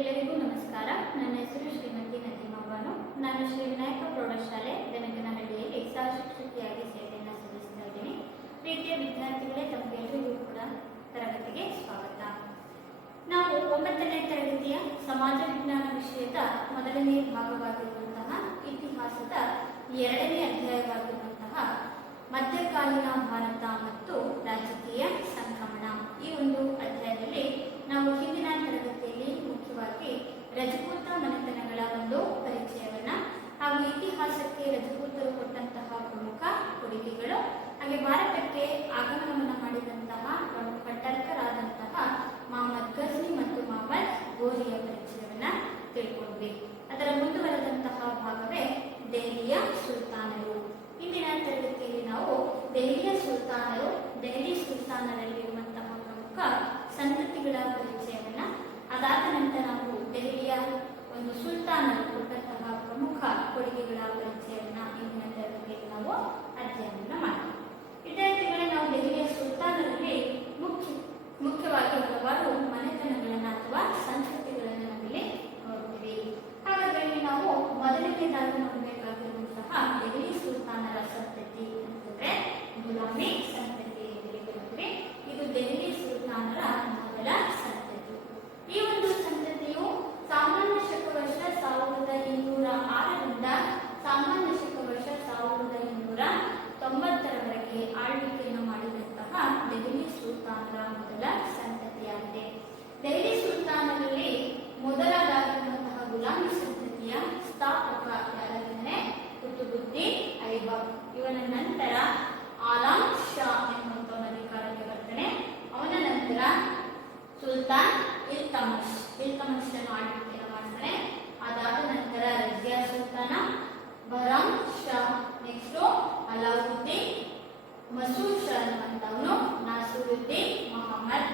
ಎಲ್ಲರಿಗೂ ನಮಸ್ಕಾರ. ನನ್ನ ಹೆಸರು ಶ್ರೀಮತಿ ನದೀಮಾ ಬಾನು. ನಾನು ಶ್ರೀ ವಿನಾಯಕ ಪ್ರೌಢಶಾಲೆ ದನಕನಹಳ್ಳಿಯಲ್ಲಿ ಸಹ ಶಿಕ್ಷಕಿಯಾಗಿ ಸೇವೆಯನ್ನು ಸಲ್ಲಿಸ್ತಾ ಇದ್ದೀನಿ. ಪ್ರೀತಿಯ ವಿದ್ಯಾರ್ಥಿಗಳೇ, ತಮಗೆಲ್ಲರಿಗೂ ಕೂಡ ತರಗತಿಗೆ ಸ್ವಾಗತ. ನಾವು 9ನೇ ತರಗತಿಯ ಸಮಾಜ ವಿಜ್ಞಾನ ವಿಷಯದ ಮೊದಲನೇ ಭಾಗವಾಗಿರುವಂತಹ ಇತಿಹಾಸದ 2ನೇ ಅಧ್ಯಾಯವಾಗಿರುವಂತಹ ಮಧ್ಯಕಾಲೀನ ಭಾರತ ಮತ್ತು ರಾಜಕೀಯ ಸಂಕ್ರಮಣ, ಈ ಒಂದು ಅಧ್ಯಾಯದಲ್ಲಿ ನಾವು ಹಿಂದಿನ ತರಗತಿಯಲ್ಲಿ ಮುಖ್ಯವಾಗಿ ರಜಪೂತ ಮನೆತನಗಳ ಒಂದು ಪರಿಚಯವನ್ನ ಹಾಗೂ ಇತಿಹಾಸಕ್ಕೆ ರಜಪೂತರು ಕೊಟ್ಟಂತಹ ಪ್ರಮುಖ ಕೊಡುಗೆಗಳು, ಹಾಗೆ ಭಾರತಕ್ಕೆ ಆಗಮನವನ್ನು ಮಾಡಿದಂತಹ ಪ್ರಮುಖ ಟರ್ಕರಾದಂತಹ ಮಹಮ್ಮದ್ ಗಜ್ನಿ ಮತ್ತು ಮಹಮ್ಮದ್ ಗೋರಿಯ ಪರಿಚಯವನ್ನ ತಿಳ್ಕೊಂಡ್ವಿ. ಅದರ ಮುಂದುವರೆದಂತಹ ಭಾಗವೇ ದೆಹಲಿಯ ಸುಲ್ತಾನರು. ಇಂದಿನ ತರಗತಿಯಲ್ಲಿ ನಾವು ದೆಹಲಿಯ ಸುಲ್ತಾನರು, ದೆಹಲಿ ಸುಲ್ತಾನರಲ್ಲಿರುವಂತಹ ಪ್ರಮುಖ ಸಂತತಿಗಳ ಪರಿಚಯವನ್ನ, ಅದಾದ ನಂತರ ನಾವು ದೆಹಲಿಯ ಒಂದು ಸುಲ್ತಾನರು ಕೊಟ್ಟಂತಹ ಪ್ರಮುಖ ಕೊಡುಗೆಗಳ ಪರಿಚಯವನ್ನ ಇಂದಿನ ತರಗತಿಯಲ್ಲಿ ನಾವು ಅಧ್ಯಯನ ಮಾಡ್ತೀವಿ. ವಿದ್ಯಾರ್ಥಿಗಳೇ, ನಾವು ದೆಹಲಿಯ ಸುಲ್ತಾನರಲ್ಲಿ ಮುಖ್ಯವಾಗಿ ಹಲವಾರು ಮನೆತನಗಳನ್ನ ಅಥವಾ ಸಂಸ್ಕೃತಿಗಳನ್ನ ನಾವಿಲ್ಲಿ ನೋಡ್ತೀವಿ. ಹಾಗಾದ್ರೆ ನಾವು ಮೊದಲನೇದಾಗಿ ನೋಡಬೇಕಾಗಿರುವಂತಹ ದೆಹಲಿ ಸುಲ್ತಾನರ ಸಂತತಿ ಅಂತಂದ್ರೆ ಗುಲಾಮಿ ಸಂತತಿ ಎಂದು ಕರೀತೀವಿ. ಇದು ದೆಹಲಿ ಸುಲ್ತಾನರ ಮೊದಲ ಸಂತತಿ. ಈ ಒಂದು ಸಂತತಿಯು ಸಾಮಾನ್ಯ ಶಕವರ್ಷ 1206ರಿಂದ ಸಾಮಾನ್ಯ ಶಕವರ್ಷ 1290ರವರೆಗೆ ಆಳ್ವಿಕೆಯನ್ನು ಮಾಡಿದಂತಹ ದೆಹಲಿ ಸುಲ್ತಾನರ ಮೊದಲ ಸಂತತಿಯಾಗಿದೆ. ದೆಹಲಿ ಸುಲ್ತಾನರಲ್ಲಿ ಮೊದಲಾಗಿರುವಂತಹ ಗುಲಾಮಿ ಸಂತತಿಯ ಸ್ಥಾಪಕ ಯಾರಾಗಿದ್ದಾನೆ? ಕುತುಬುದ್ದೀನ್ ಐಬಕ್. ಇವನ ನಂತರ ಆಲಂ ಶಾ ಎನ್ನುವಂತವನ ಅಧಿಕಾರಕ್ಕೆ ಬರ್ತಾನೆ. ಅವನ ನಂತರ ಸುಲ್ತಾನ್ ಇಲ್ತಮಶ್ ಅನ್ನು ಆಳ್ವಿಕೆಯನ್ನು ಮಾಡ್ತಾನೆ. ಅದಾದ ನಂತರ ರಜಿಯಾ ಸುಲ್ತಾನ, ಬಹರಾಮ್ ಶಾ, ನೆಕ್ಸ್ಟ್ ಅಲಾವುದ್ದೀನ್, ಮಸೂದ್ ಶಾ ಅನ್ನುವಂಥವನು, ನಾಸಿರುದ್ದೀನ್ ಮೊಹಮ್ಮದ್,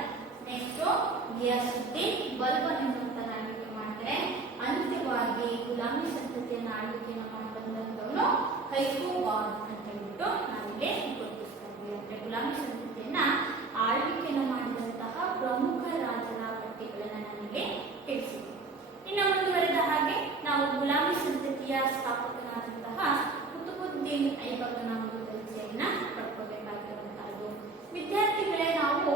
ನೆಕ್ಸ್ಟ್ ಗಿಯಾಸುದ್ದೀನ್ ಬಲ್ಬನ್ ಎನ್ನುವಂಥದ್ದು ಆಳ್ವಿಕೆ ಮಾಡ್ತಾರೆ. ಅಂತ್ಯವಾಗಿ ಗುಲಾಮಿ ಸಂತತಿಯನ್ನು ಆಳ್ವಿಕೆಯನ್ನು ಮಾಡಿದಂಥವನು ಕೈಕುಬಾದ್ ಅಂತ ಹೇಳ್ಬಿಟ್ಟು ನಾವಿಲ್ಲಿ ಗುರುತಿಸ್ತಾ ಇದ್ದೀವಿ. ಅಂದ್ರೆ ಗುಲಾಮಿ ಸಂತತಿಯನ್ನ ಆಳ್ವಿಕೆಯನ್ನು ಮಾಡಿದಂತಹ ಪ್ರಮುಖ ರಾಜರ ಪಟ್ಟಿಗಳನ್ನು ನಮಗೆ ತಿಳಿಸಿದೆ. ಇನ್ನು ಮುಂದುವರೆದ ಹಾಗೆ ನಾವು ಗುಲಾಮಿ ಸಂತತಿಯ ಸ್ಥಾಪಕನಾದಂತಹ ಕುತುಬುದ್ದೀನ್ ಐಬಕನ ಒಂದು ಪರಿಚಯವನ್ನ ಪಡ್ಕೋಬೇಕಾಗಿರುವಂತಹದ್ದು. ವಿದ್ಯಾರ್ಥಿಗಳೇ, ನಾವು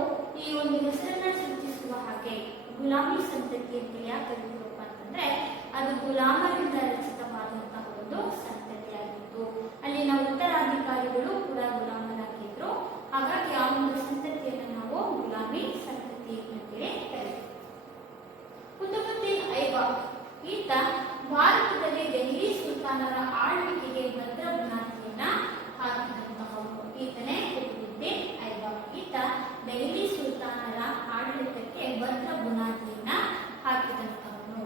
ಈ ಒಂದು ಹೆಸರನ್ನ ಸೂಚಿಸುವ ಹಾಗೆ ಗುಲಾಮಿ ಸಂತತಿ ಅಂತ ಯಾಕೆ ಕರೀತೀವಪ್ಪ ಅಂತಂದ್ರೆ, ಅದು ಗುಲಾಮರಿಂದ ರಚಿತವಾದಂತಹ ಒಂದು ಸಂತತಿಯಾಗಿತ್ತು. ಅಲ್ಲಿನ ಉತ್ತರಾಧಿಕಾರಿಗಳು ಕೂಡ ಗುಲಾಮರಾಗಿದ್ರು. ಹಾಗಾಗಿ ಆ ಒಂದು ಸಂತತಿಯನ್ನು ನಾವು ಗುಲಾಮಿ ಸಂತತಿ ಅಂತೇಳಿ ಕರೀತೀವಿ. ಕುತುಬುದ್ದೀನ್ ಐಬಕ್ ಈತ ಭಾರತದಲ್ಲಿ ದೆಹಲಿ ಸುಲ್ತಾನರ ಆಳ್ವಿಕೆಗೆ ಭದ್ರ ಬುನಾದಿಯನ್ನ ಹಾಕಿದಂತಹವನು. ಈತನೇ ಕುತುಬುದ್ದೀನ್ ಐಬಕ್. ಈತ ದೆಹಲಿ ಸುಲ್ತಾನರ ಆಡಳಿತಕ್ಕೆ ಭದ್ರ ಬುನಾದಿಯನ್ನ ಹಾಕಿದಂತಹವನು.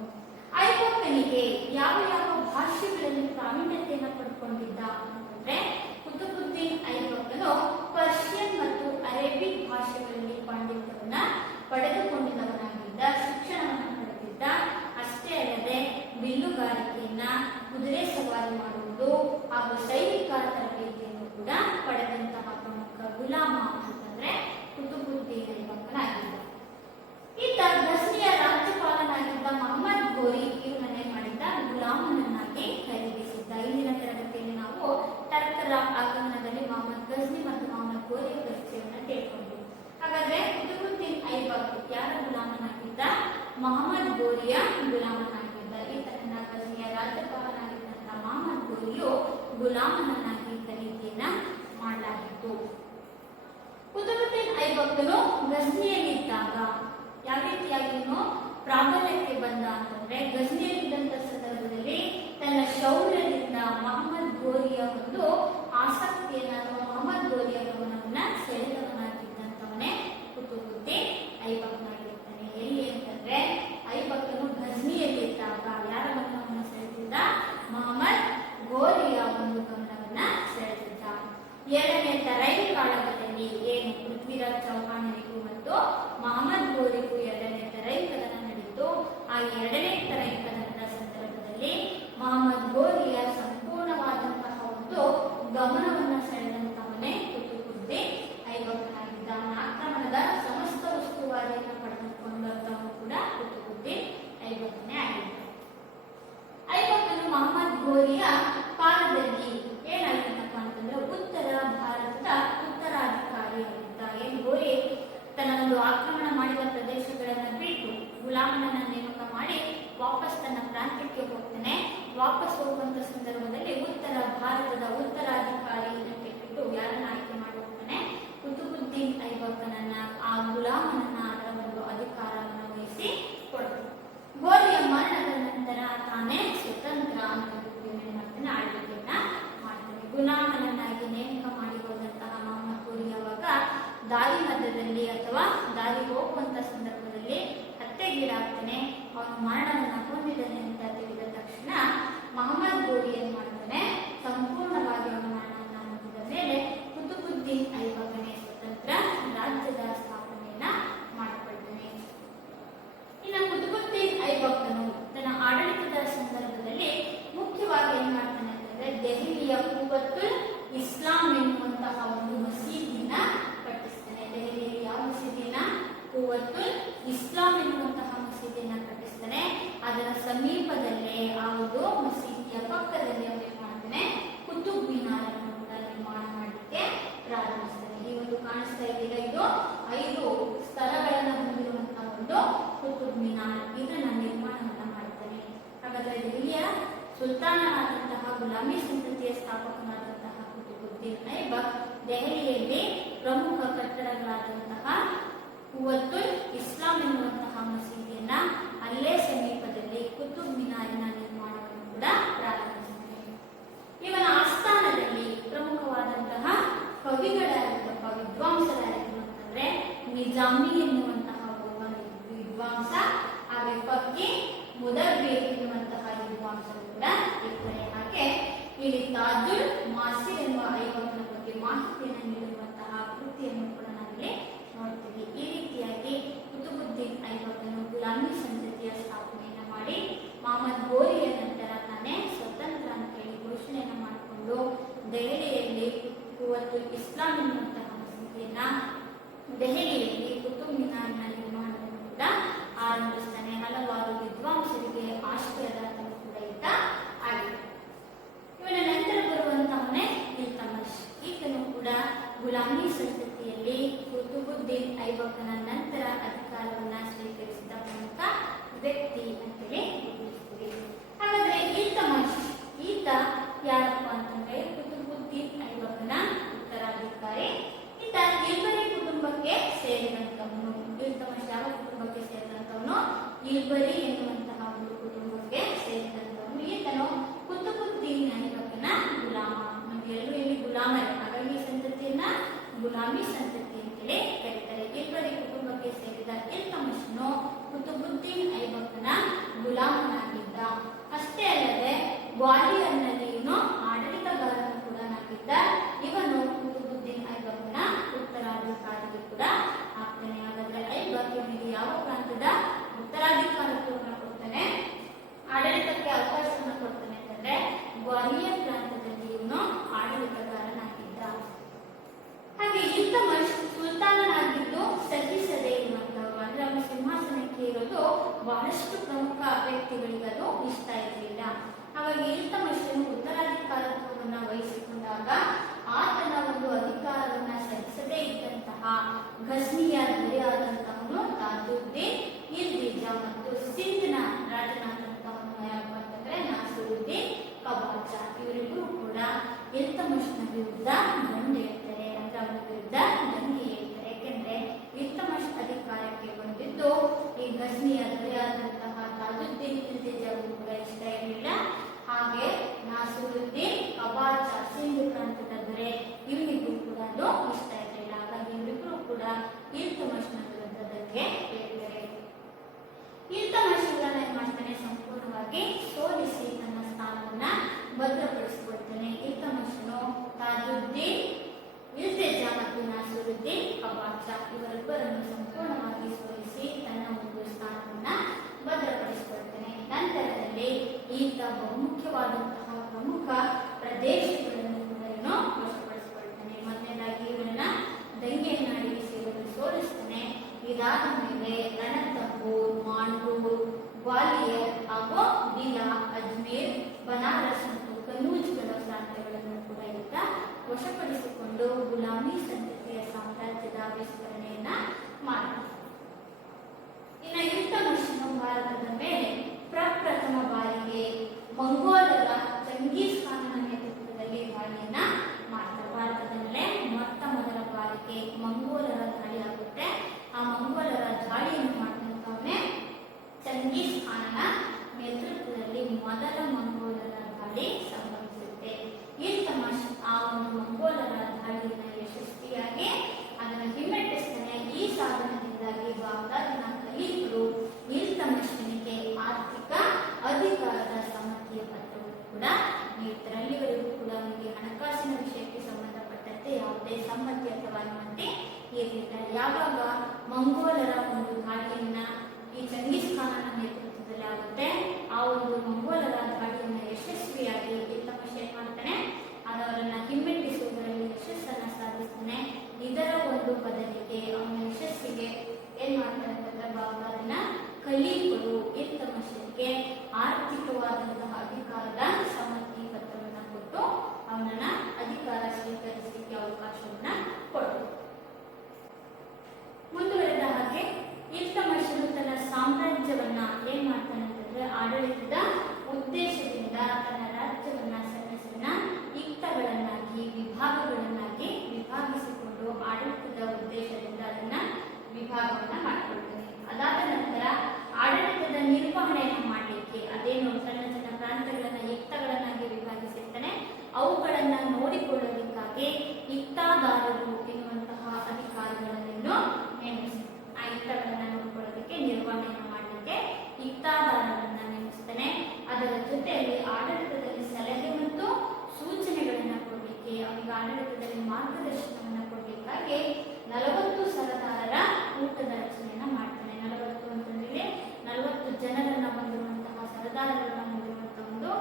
ಐಬಕನಿಗೆ ಯಾವ ಯಾವ ಭಾಷೆಗಳಲ್ಲಿ ಪ್ರಾವೀಣ್ಯತೆಯನ್ನು ಪಡ್ಕೊಂಡಿದ್ದ ಅಂತಂದ್ರೆ, ಕುತುಬುದ್ದೀನ್ ಐಬಕನು ಪರ್ಷಿಯನ್ ಮತ್ತು ಅರೇಬಿಕ್ ಭಾಷೆಗಳಲ್ಲಿ ಪಾಂಡಿತ್ಯವನ್ನ ಪಡೆದುಕೊಂಡಿದ್ದವನಾಗಿದ್ದ, ಶಿಕ್ಷಣವನ್ನು ಪಡೆದಿದ್ದ. ಅಷ್ಟೇ ಅಲ್ಲದೆ ಬಿಲ್ಲುಗಾರಿಕೆಯನ್ನ, ಕುದುರೆ ಸವಾರಿ ಮಾಡುವುದು ಹಾಗೂ ಸೈನಿಕ ತರಬೇತಿಯನ್ನು ಕೂಡ ಪಡೆದಂತಹ ಪ್ರಮುಖ ಗುಲಾಮ ಅಂತಂದ್ರೆ ಕುತುಬುದ್ದೀನ್ ಐಬಕನಾಗಿದ್ದ. ಈತ ಗಜ್ನಿಯ ರಾಜ್ಯಪಾಲನಾಗಿದ್ದ ಮಹಮ್ಮದ್ ಗೋರಿ ಇವನನ್ನೇ ಮಾಡಿದ್ದ ಗುಲಾಮನನ್ನಾಗಿ ಖರೀದಿಸಿದ್ದ. ಇಂದಿನ ತರಗತಿಯಲ್ಲಿ ನಾವು ಟರ್ಕರ ಆಗಮನದಲ್ಲಿ ಮಹಮ್ಮದ್ ಗಜ್ನಿ ಮತ್ತು ಮಹಮ್ಮದ್ ಗೋರಿಯ ಪರಿಚಯವನ್ನು ತಿಳ್ಕೊಂಡ್ವಿ. ಹಾಗಾದ್ರೆ ಕುತುಬುದ್ದೀನ್ ಐಬಕ್ ಯಾರ ಗುಲಾಮನಾಗಿದ್ದ? ಮಹಮ್ಮದ್ ಗೋರಿಯ ಗುಲಾಮನಾಗಿದ್ದ. ಈತನನ್ನ ಗಜ್ನಿಯ ರಾಜ್ಯಪಾಲನಾಗಿದ್ದಂತಹ ಮಹಮ್ಮದ್ ಗೋರಿಯು ಗುಲಾಮನನ್ನಾಗಿ ಖರೀದಿಯನ್ನ ಮಾಡಲಾಗಿತ್ತು. ಕುತುಬುದ್ದೀನ್ ಐಬಕನು ಗಜ್ನಿಯಲ್ಲಿದ್ದಾಗ ಯಾವ ರೀತಿಯಾಗಿ ಪ್ರಾಬಲ್ಯಕ್ಕೆ ಬಂದ ಅಂತಂದ್ರೆ, ಗಜ್ನಿಯಲ್ಲಿದ್ದಂಥ ಸಂದರ್ಭದಲ್ಲಿ ತನ್ನ ಶೌರ್ಯದಿಂದ ಮಹಮ್ಮದ್ ಗೋರಿಯ ಒಂದು ಆಸಕ್ತಿಯನ್ನ ಅಥವಾ ಮಹಮ್ಮದ್ ಗೋರಿಯ ಗಮನವನ್ನ ಸೆಳೆದವನಾಗಿದ್ದಂಥವನೇ ಕುತುಬುದ್ದೀನ್ ಐಬಕ್ನಾಗಿರ್ತಾನೆ. ಎಲ್ಲಿ ಅಂತಂದ್ರೆ, ಐಬಕನು ಗಜ್ನಿಯಲ್ಲಿದ್ದಾಗ ಯಾರ ಗಮನವನ್ನು ಸೆಳೆದಿದ್ದ? ಮಹಮ್ಮದ್ ಗೋರಿಯ ಒಂದು ಗಮನವನ್ನ ಸೆಳೆದಿದ್ದ. 2ನೇ ತರೈನ್ ಕಾಳಗದಲ್ಲಿ ಏನು ಪೃಥ್ವಿರಾಜ್ ಚೌಹಾಣನಿಗೂ ಮತ್ತು ಮಹಮ್ಮದ್ ಗೋರಿಗೂ 2ನೇ ತರೈನ್ ಕದನ ನಡೆಯಿತು. ಆ 2ನೇ ತರೈನ್ ಕದನದ ಸಂದರ್ಭದಲ್ಲಿ ಮಹಮ್ಮದ್ ಗೋರಿಯ ಸಂಪೂರ್ಣವಾದಂತಹ ಒಂದು ಗಮನವನ್ನು ಸೆಳೆದಂತವನೇ ಕುತುಬುದ್ದೀನ್ ಐಬಕನಾಗಿದ್ದ. ಆಕ್ರಮಣದ ಸಮಸ್ತ ಉಸ್ತುವಾರಿಯನ್ನು ಪಡೆದುಕೊಂಡಂತವನು ಕೂಡ ಕುತುಬುದ್ದೀನ್ ಐಬಕ್ ಹೋಗ್ತಾನೆ. ವಾಪಸ್ ಹೋಗುವಂತ ಸಂದರ್ಭದಲ್ಲಿ ಉತ್ತರ ಭಾರತದ ಉತ್ತರಾಧಿಕಾರಿ ಅಂತ ಹೇಳ್ಬಿಟ್ಟು ಯಾರನ್ನ ಆಯ್ಕೆ ಮಾಡಿ ಹೋಗ್ತಾನೆ, ಕುತುಬುದ್ದೀನ್ ಐಬಕನನ್ನ, ಆ ಗುಲಾಮನನ್ನ ಅದರ ಒಂದು ಅಧಿಕಾರವನ್ನು ವಹಿಸಿ ಕೊಡ್ತಾನೆ. ಗೋರಿಯ ಮರಣದ ನಂತರ ತಾನೇ ಸ್ವತಂತ್ರ ಅಂತ ಮಾಡ್ತಾನೆ, ಆಳ್ವಿಕೆಯನ್ನ ಮಾಡ್ತಾನೆ. ಗುಲಾಮನನ್ನಾಗಿ ನೇಮಕ ಮಾಡಿ ಹೋದಂತಹ ಮೊಹಮ್ಮದ್ ಗೋರಿ ಅವಾಗ ದಾರಿ ಮಧ್ಯದಲ್ಲಿ ಅಥವಾ ದಾರಿ ಹೋಗುವಂತ ಸಂದರ್ಭದಲ್ಲಿ ಹತ್ಯೆಗೀಡಾಗ್ತಾನೆ. ಅವನು ಮರಣವನ್ನು ಹೊಂದಿದ್ದಾನೆ ಅಂತ ತಿಳಿದ ತಕ್ಷಣ ಮೊಹಮ್ಮದ್ ಗೋರಿ ಏನ್ ಮಾಡ್ತಾನೆ, ಸಂಪೂರ್ಣವಾಗಿ ಅವನ ಮರಣವನ್ನು ಹೊಂದಿದ ಮೇಲೆ ಕುತುಬುದ್ದೀನ್ ಐಬಕನೇ ಸ್ವತಂತ್ರ ರಾಜ್ಯದ ಸ್ಥಾಪನೆಯನ್ನ ಮಾಡಿಕೊಳ್ತಾನೆ. ಇನ್ನು ಕುತುಬುದ್ದೀನ್ ಐಬಕನು ತನ್ನ ಆಡಳಿತದ ಸಂದರ್ಭದಲ್ಲಿ ಮುಖ್ಯವಾಗಿ ಏನ್ ಮಾಡ್ತಾನೆ ಅಂತಂದ್ರೆ ದೆಹಲಿಯ ಕೂವತ್ತುಲ್ ಇಸ್ಲಾಂ ಎನ್ನುವಂತಹ ಒಂದು ಮಸೀದಿನ ಕಟ್ಟಿಸ್ತಾನೆ. ದೆಹಲಿಯಲ್ಲಿ ಯಾವ ಮಸೀದಿನ? ಕೂವತ್ತುಲ್ ಇಸ್ಲಾಂ ಎನ್ನುವಂತಹ ಮಸೀದಿಯನ್ನ ಕಟ್ಟಿಸ್ತಾನೆ. ಅದರ ಸಮೀಪದಲ್ಲೇ ಆ ಒಂದು ಮಸೀದಿಯ ಪಕ್ಕದಲ್ಲಿ ಅವನು ಏನ್ ಮಾಡ್ತಾನೆ, ಕುತುಬ್ ಮಿನಾರನ್ನು ಕೂಡ ನಿರ್ಮಾಣ ಮಾಡಲಿಕ್ಕೆ ಪ್ರಾರಂಭಿಸ್ತಾನೆ. ಈ ಒಂದು ಕಾಣಿಸ್ತಾ ಇದೆಯಲ್ಲ, ಇದು 5 ಸ್ತರಗಳನ್ನು ಹೊಂದಿರುವಂತಹ ಒಂದು ಕುತುಬ್ ಮಿನಾರ್, ಇದನ್ನ ನಿರ್ಮಾಣವನ್ನ ಮಾಡ್ತಾನೆ. ಹಾಗಾದ್ರೆ ದೆಹಲಿಯ ಸುಲ್ತಾನನಾದಂತಹ ಗುಲಾಮಿ ಸಂತತಿಯ ಸ್ಥಾಪಕನಾದಂತಹ ಕುತುಬುದ್ದೀನ್ ಐಬಕ್ ದೆಹಲಿಯಲ್ಲಿ ಪ್ರಮುಖ ಕಟ್ಟಡಗಳಾದಂತಹ ಕೂವತ್ತುಲ್ ಇಸ್ಲಾಂ ಎನ್ನುವಂತಹ ಮಸೀದಿಯನ್ನ, ಅಲ್ಲೇ ಸಮೀಪದಲ್ಲಿ ಕುತುಬ್ ಮಿನಾರಿನ ನಿರ್ಮಾಣವನ್ನು ಕೂಡ ಪ್ರಾರಂಭಿಸಿದ್ದಾನೆ. ಇವನ ಆಸ್ಥಾನದಲ್ಲಿ ಪ್ರಮುಖವಾದಂತಹ ಕವಿಗಳಾಗಿದ್ದಪ್ಪ, ವಿದ್ವಾಂಸರಾಗಿದ್ದು ಅಂತಂದ್ರೆ ನಿಜಾಮಿ ಎನ್ನುವಂತಹ ಒಬ್ಬ ವಿದ್ವಾಂಸ, ಹಾಗೆ ಫಕೀ ಮುದಬ್ಬಿರ್ ಎನ್ನುವಂತಹ ವಿದ್ವಾಂಸರು ಕೂಡ ಇರ್ತಾರೆ. ಹಾಗೆ ಇಲ್ಲಿ ತಾಜುಲ್ ಮಾಸಿರ್ ಎನ್ನುವ ಐಬಕನ ಬಗ್ಗೆ ಮಾಹಿತಿಯನ್ನು ನೀಡುವಂತಹ ಕೃತಿಯನ್ನು ಕೂಡ ನಾವಿಲ್ಲಿ ನೋಡ್ತೀವಿ. ಈ ರೀತಿಯಾಗಿ ಕುತುಬುದ್ದೀನ್ ಐಬಕನು ಗುಲಾಮಿ ಸಂತತಿಯ ಸ್ಥಾಪನೆಯನ್ನ ಮಾಡಿ ಮೊಹಮ್ಮದ್ ಗೋರಿಯ ನಂತರ ತಾನೇ ಸ್ವತಂತ್ರ ಅಂತ ಹೇಳಿ ಘೋಷಣೆಯನ್ನ ಮಾಡಿಕೊಂಡು ದೆಹಲಿಯಲ್ಲಿ ಕೂವತ್ತುಲ್ ಇಸ್ಲಾಂ ಎನ್ನುವಂತಹ ಮಸೀದಿಯನ್ನ, ದೆಹಲಿಯಲ್ಲಿ ಕುತುಬ್ ಮಿನಾರಿನ ನಿರ್ಮಾಣವನ್ನು ಕೂಡ ಆರಂಭಿಸ್ತಾನೆ. ಹಲವಾರು ವಿದ್ವಾಂಸರಿಗೆ ಆಶ್ರಯದಾತನು ಕೂಡ ಇದ್ದ ಆಗಿದೆ. ಇವನ ನಂತರ ಬರುವಂತವನೇ ಇಲ್ತಮಶ್. ಈತನು ಕೂಡ ಗುಲಾಮಿ ಸಂತತಿಯಲ್ಲಿ ಕುತುಬುದ್ದೀನ್ ಐಬಕನ ನಂತರ ಅಧಿಕಾರವನ್ನ ಸ್ವೀಕರಿಸಿದ ಪ್ರಮುಖ ವ್ಯಕ್ತಿ ಅಂತೇಳಿ ಗುರುತಿಸ್ತೀವಿ. ಹಾಗಾದ್ರೆ ಇಲ್ತಮಶ್ ಈತ ಯಾರಪ್ಪ ಅಂತಂದ್ರೆ ಕುತುಬುದ್ದೀನ್ ಐಬಕನ ಉತ್ತರಾಧಿಕಾರಿ. ಈತ ಇಲ್ಬರಿ ಕುಟುಂಬಕ್ಕೆ ಸೇರಿದಂತವನು. ಇಲ್ತಮಶ್ ಯಾವ ಕುಟುಂಬಕ್ಕೆ ಸೇರಿದಂತವನು? ಇಲ್ಬರಿ ಎನ್ನುವಂತಹ ಒಂದು ಕುಟುಂಬಕ್ಕೆ ಸೇರಿದಂತವನು. ಈತನು ಕುತುಬುದ್ದೀನ್ ಐಬಕನ ಗುಲಾಮ. ನಮಗೆಲ್ಲರೂ ಇಲ್ಲಿ ಗುಲಾಮರೇ, ಹಾಗಾಗಿ ಈ ಸಂತತಿಯನ್ನ ಗುಲಾಮಿ ಸಂತತಿ ಅಂತೇಳಿ ಕರೀತಾರೆ. ಇಲ್ಬರಿ ಕುಟುಂಬಕ್ಕೆ ಸೇರಿದ ಇಲ್ತಮಶ್ನು ಕುತುಬುದ್ದೀನ್ ಐಬಕನ ಗುಲಾಮನಾಗಿದ್ದ. ಅಷ್ಟೇ ಅಲ್ಲದೆ ಗ್ವಾಲಿಯರ್ನಲ್ಲಿ ಇವನು ಆಡಳಿತಗಾರನು ಕೂಡ ಆಗಿದ್ದ. ಇವನು ಕುತುಬುದ್ದೀನ್ ಐಬಕನ ಉತ್ತರಾಧಿಕಾರಿಗೆ ಕೂಡ ಆಗ್ತಾನೆ. ಹಾಗಾದ್ರೆ ಐಬಕ್ ಇವನಿಗೆ ಯಾವ ಪ್ರಾಂತದ ಉತ್ತರಾಧಿಕಾರತ್ವವನ್ನು ಕೊಡ್ತಾನೆ, ಆಡಳಿತಕ್ಕೆ ಅವಕಾಶವನ್ನು ಕೊಡ್ತಾನೆ ಅಂತಂದ್ರೆ ಗ್ವಾಲಿಯರ್ ಪ್ರಾಂತದಲ್ಲಿ ಇವನು ಆಡಳಿತಗಾರನಾಗಿದ್ದ. ಹಾಗೆ ಇಲ್ತಮಶ್ ಸುಲ್ತಾನನಾಗಿದ್ದು ಸಹಿಸದೆ ಇರುವಂತವರು, ಅಂದ್ರೆ ಅವನ ಸಿಂಹಾಸನಕ್ಕೆ ಇರೋದು ಬಹಳಷ್ಟು ಪ್ರಮುಖ ವ್ಯಕ್ತಿಗಳಿಗೆ ಅದು ಇಷ್ಟ ಇರಲಿಲ್ಲ. ಹಾಗಾಗಿ ಇಲ್ತಮಶನು ಉತ್ತರಾಧಿಕಾರತ್ವವನ್ನು ವಹಿಸಿಕೊಂಡಾಗ ಆತನ ಒಂದು ಅಧಿಕಾರವನ್ನ ಸಹಿಸದೇ ಇದ್ದಂತಹ ಘಜ್ನಿಯ ದೊರೆಯಾದಂತಹವನು ತಾಜುದ್ದೀನ್ ಇಲ್ದಿಜಾ ಮತ್ತು ಸಿಂಧ್ನ ರಾಜನಾದಂತಹವನು ಯಾರು ಅಂತಂದ್ರೆ ನಾಸಿರುದ್ದೀನ್ ಕವಾಚ. ಇವರಿಬ್ಬರು ಕೂಡ ಇಲ್ತಮಶ್ನ ವಿರುದ್ಧ ದಂಗೆ ಏಳ್ತಾರೆ, ಅಂದ್ರೆ ಅವನ ವಿರುದ್ಧ ದಂಗೆ ಏಳ್ತಾರೆ. ಯಾಕೆಂದ್ರೆ ಇಲ್ತಮಶ್ ಅಧಿಕಾರಕ್ಕೆ ಬಂದಿದ್ದು ಈ ಘಜ್ನಿಯ ದೊರೆಯಾದಂತಹ ತಾಜುದ್ದೀನ್ ಇಲ್ದಿಜಾ ಕೂಡ ಇಷ್ಟ ಇರಲಿಲ್ಲ. ಹಾಗೆ ನಾಸಿರುದ್ದೀನ್ ಕವಾಚ ಸಿಂಧ್ ಪ್ರಾಂತದ ದೊರೆ, ಇವರಿಗೂ ಕೂಡ ಅದು ಇಷ್ಟ ಇರಲಿಲ್ಲ. ಹಾಗಾಗಿ ಇವರಿಬ್ಬರು ಕೂಡ ಇಲ್ತಮಶ್ನ ವಿರುದ್ಧ ದಂಗೆ ಏಳ್ತಾರೆ. ಇಲ್ತಮಶ್ ಇವರನ್ನ ಏನ್ ಮಾಡ್ತಾನೆ, ಸಂಪೂರ್ಣವಾಗಿ ಸೋಲಿಸಿ ತನ್ನ ಸ್ಥಾನವನ್ನ ಭದ್ರಪಡಿಸಿಕೊಳ್ತಾನೆ. ಇಲ್ತಮಶನು ತಾಜುದ್ದೀನ್ ಇಲ್ದಿಜಾ ಮತ್ತು ನಾಸಿರುದ್ದೀನ್ ಕವಾಚ ಇವರಿಬ್ಬರನ್ನು ಸಂಪೂರ್ಣವಾಗಿ ಸೋಲಿಸಿ ತನ್ನ ಒಂದು ಸ್ಥಾನವನ್ನ ಭದ್ರಪಡಿಸಿಕೊಳ್ತಾನೆ. ನಂತರದಲ್ಲಿ ಈತ ಬಹುಮುಖ್ಯವಾದಂತಹ ಪ್ರಮುಖ ಪ್ರದೇಶಗಳನ್ನು ಕೂಡ ವಶಪಡಿಸಿಕೊಳ್ತಾನೆ. ಮೊದಲನೇದಾಗಿ ಇವರನ್ನ ದಂಗೆಯನ್ನ ನಡೆಸಿ ಇವರನ್ನು ಸೋಲಿಸ್ತಾನೆ. ಇದಾದ ಮೇಲೆ ರಣಥಂಬೂರ್, ಮಾಂಡೂರ್, ಗ್ವಾಲಿಯರ್ ಹಾಗೂ ದಿಲಾ, ಅಜ್ಮೀರ್, ಬನಾರಸ್ ಮತ್ತು ಕನೂಜ್ಗಳ ಪ್ರಾಂತ್ಯಗಳನ್ನು ಕೂಡ ಈತ ವಶಪಡಿಸಿಕೊಂಡು ಗುಲಾಮಿ ಸಂತತಿಯ ಸಾಮ್ರಾಜ್ಯದ ವಿಸ್ತರಣೆಯನ್ನ ಮಾಡ್ತಾನೆ. ಇನ್ನು ಇಲ್ತಮಶನು ಭಾರತದ ಮೇಲೆ ಪ್ರಪ್ರಥಮ ಬಾರಿಗೆ ಚಂಗೀಸ್ ಖಾನನ ನೇತೃತ್ವದಲ್ಲಿ ಮೊದಲ ಮಂಗೋಲರ ದಾಳಿ ಸಂಭವಿಸುತ್ತೆ. ಇಲ್ತಮಶ್ ಆ ಒಂದು ಮಂಗೋಲರ ದಾಳಿಯನ್ನು ಯಶಸ್ವಿಯಾಗಿ ಅದನ್ನು ಹಿಮ್ಮೆಟ್ಟಿಸ್ತಾನೆ. ಈ ಸಾಧನದಿಂದಾಗಿ ಬಾಗ್ದಾದಿನ ಖಲೀಫರು ಇಲ್ತಮಶನಿಗೆ ಆರ್ಥಿಕ ಅಧಿಕಾರದ ಸಮ್ಮತಿಯ ಪತ್ರವನ್ನು ಕೂಡ ನೀಡ್ತಾರೆ. ಅಲ್ಲಿವರೆಗೂ ಕೂಡ ಅವನಿಗೆ ಹಣಕಾಸಿನ ವಿಷಯಕ್ಕೆ ಸಂಬಂಧಪಟ್ಟಂತೆ ಯಾವುದೇ ಸಮ್ಮತಿ ಅಥವಾ ಅನುಮತಿ ಇರಲಿಲ್ಲ. ಯಾವಾಗ ಮಂಗೋಲರ ಒಂದು ದಾಳಿಯನ್ನ ಈ ಚಂಗೀಸ್ ಖಾನನ ನೇತೃತ್ವದಲ್ಲಿ ಆಗುತ್ತೆ, ಆ ಒಂದು ಮಂಗೋಲರ ದಾಳಿಯನ್ನ ಯಶಸ್ವಿಯಾಗಿ ಇಲ್ತಮಶ್ ಏನ್ ಮಾಡ್ತಾನೆ, ಅವರನ್ನ ಹಿಮ್ಮೆಟ್ಟಿಸುವುದರಲ್ಲಿ ಯಶಸ್ಸನ್ನ ಸಾಧಿಸ್ತಾನೆ. ಇದರ ಒಂದು ಬದಲಿಗೆ ಅವನ ಯಶಸ್ಸಿಗೆ ಏನ್ ಮಾಡ್ತಾರೆ ಅಂತಂದ್ರೆ ಬಾಗ್ದಾದಿನ ಖಲೀಫರು ಇಲ್ತಮಶನಿಗೆ ಆರ್ಥಿಕವಾದಂತಹ ಅಧಿಕಾರದ ಸಮ್ಮತಿ ಪತ್ರವನ್ನ ಕೊಟ್ಟು ಅವನನ್ನ ಅಧಿಕಾರ ಸ್ವೀಕರಿಸಲಿಕ್ಕೆ ಅವಕಾಶವನ್ನ ಕೊಟ್ಟರು. ಮುಂದುವರೆದ ಹಾಗೆ ಇಲ್ತಮಶನು ತನ್ನ ಸಾಮ್ರಾಜ್ಯವನ್ನ ಏನ್ ಮಾಡ್ತಾನೆ ಅಂತಂದ್ರೆ ಆಡಳಿತದ ಉದ್ದೇಶದಿಂದ ತನ್ನ ರಾಜ್ಯವನ್ನ ಸಣ್ಣ ಸಣ್ಣ ಇಕ್ತಗಳನ್ನಾಗಿ ವಿಭಾಗಗಳನ್ನಾಗಿ ವಿಭಾಗಿಸಿಕೊಂಡು ಆಡಳಿತದ ಉದ್ದೇಶದಿಂದ ಅದನ್ನ ವಿಭಾಗವನ್ನ ಮಾಡಿಕೊಳ್ತಾನೆ. ಅದಾದ ನಂತರ ಆಡಳಿತದ ನಿರ್ವಹಣೆಯನ್ನು ಮಾಡಲಿಕ್ಕೆ ಅದೇನು ಸಣ್ಣ ಸಣ್ಣ ಪ್ರಾಂತಗಳನ್ನ ಇಕ್ತಗಳನ್ನಾಗಿ ವಿಭಾಗಿಸಿರ್ತಾನೆ, ಅವುಗಳನ್ನ ನೋಡಿಕೊಳ್ಳಲಿಕ್ಕಾಗಿ ಇಕ್ತಾದಾರರು ಎನ್ನುವಂತಹ ಅಧಿಕಾರಿಗಳನ್ನು ನೇಮಿಸ್ತಾನೆ. ಆ ಇಕ್ತಗಳನ್ನ ನೋಡಿಕೊಳ್ಳೋದಕ್ಕೆ ನಿರ್ವಹಣೆಯನ್ನು ಮಾಡಲಿಕ್ಕೆ ಇಕ್ತಾದಾರರನ್ನ ನೇಮಿಸ್ತಾನೆ. ಅದರ ಜೊತೆಯಲ್ಲಿ ಆಡಳಿತದಲ್ಲಿ ಸಲಹೆ ಮತ್ತು ಸೂಚನೆಗಳನ್ನ ಕೊಡಲಿಕ್ಕೆ, ಅವರಿಗೆ ಆಡಳಿತದಲ್ಲಿ ಮಾರ್ಗದರ್ಶನವನ್ನ ಕೊಡಲಿಕ್ಕಾಗಿ 40 ಸರದಾರರ ಕೂಟದ ರಚನೆಯನ್ನ ಮಾಡ್ತಾನೆ. 40 ಅಂತಂದ್ರೆ 40 ಜನರನ್ನ ಹೊಂದಿರುವಂತಹ ಸರದಾರರನ್ನ ಹೊಂದಿರುವಂತಹ ಒಂದು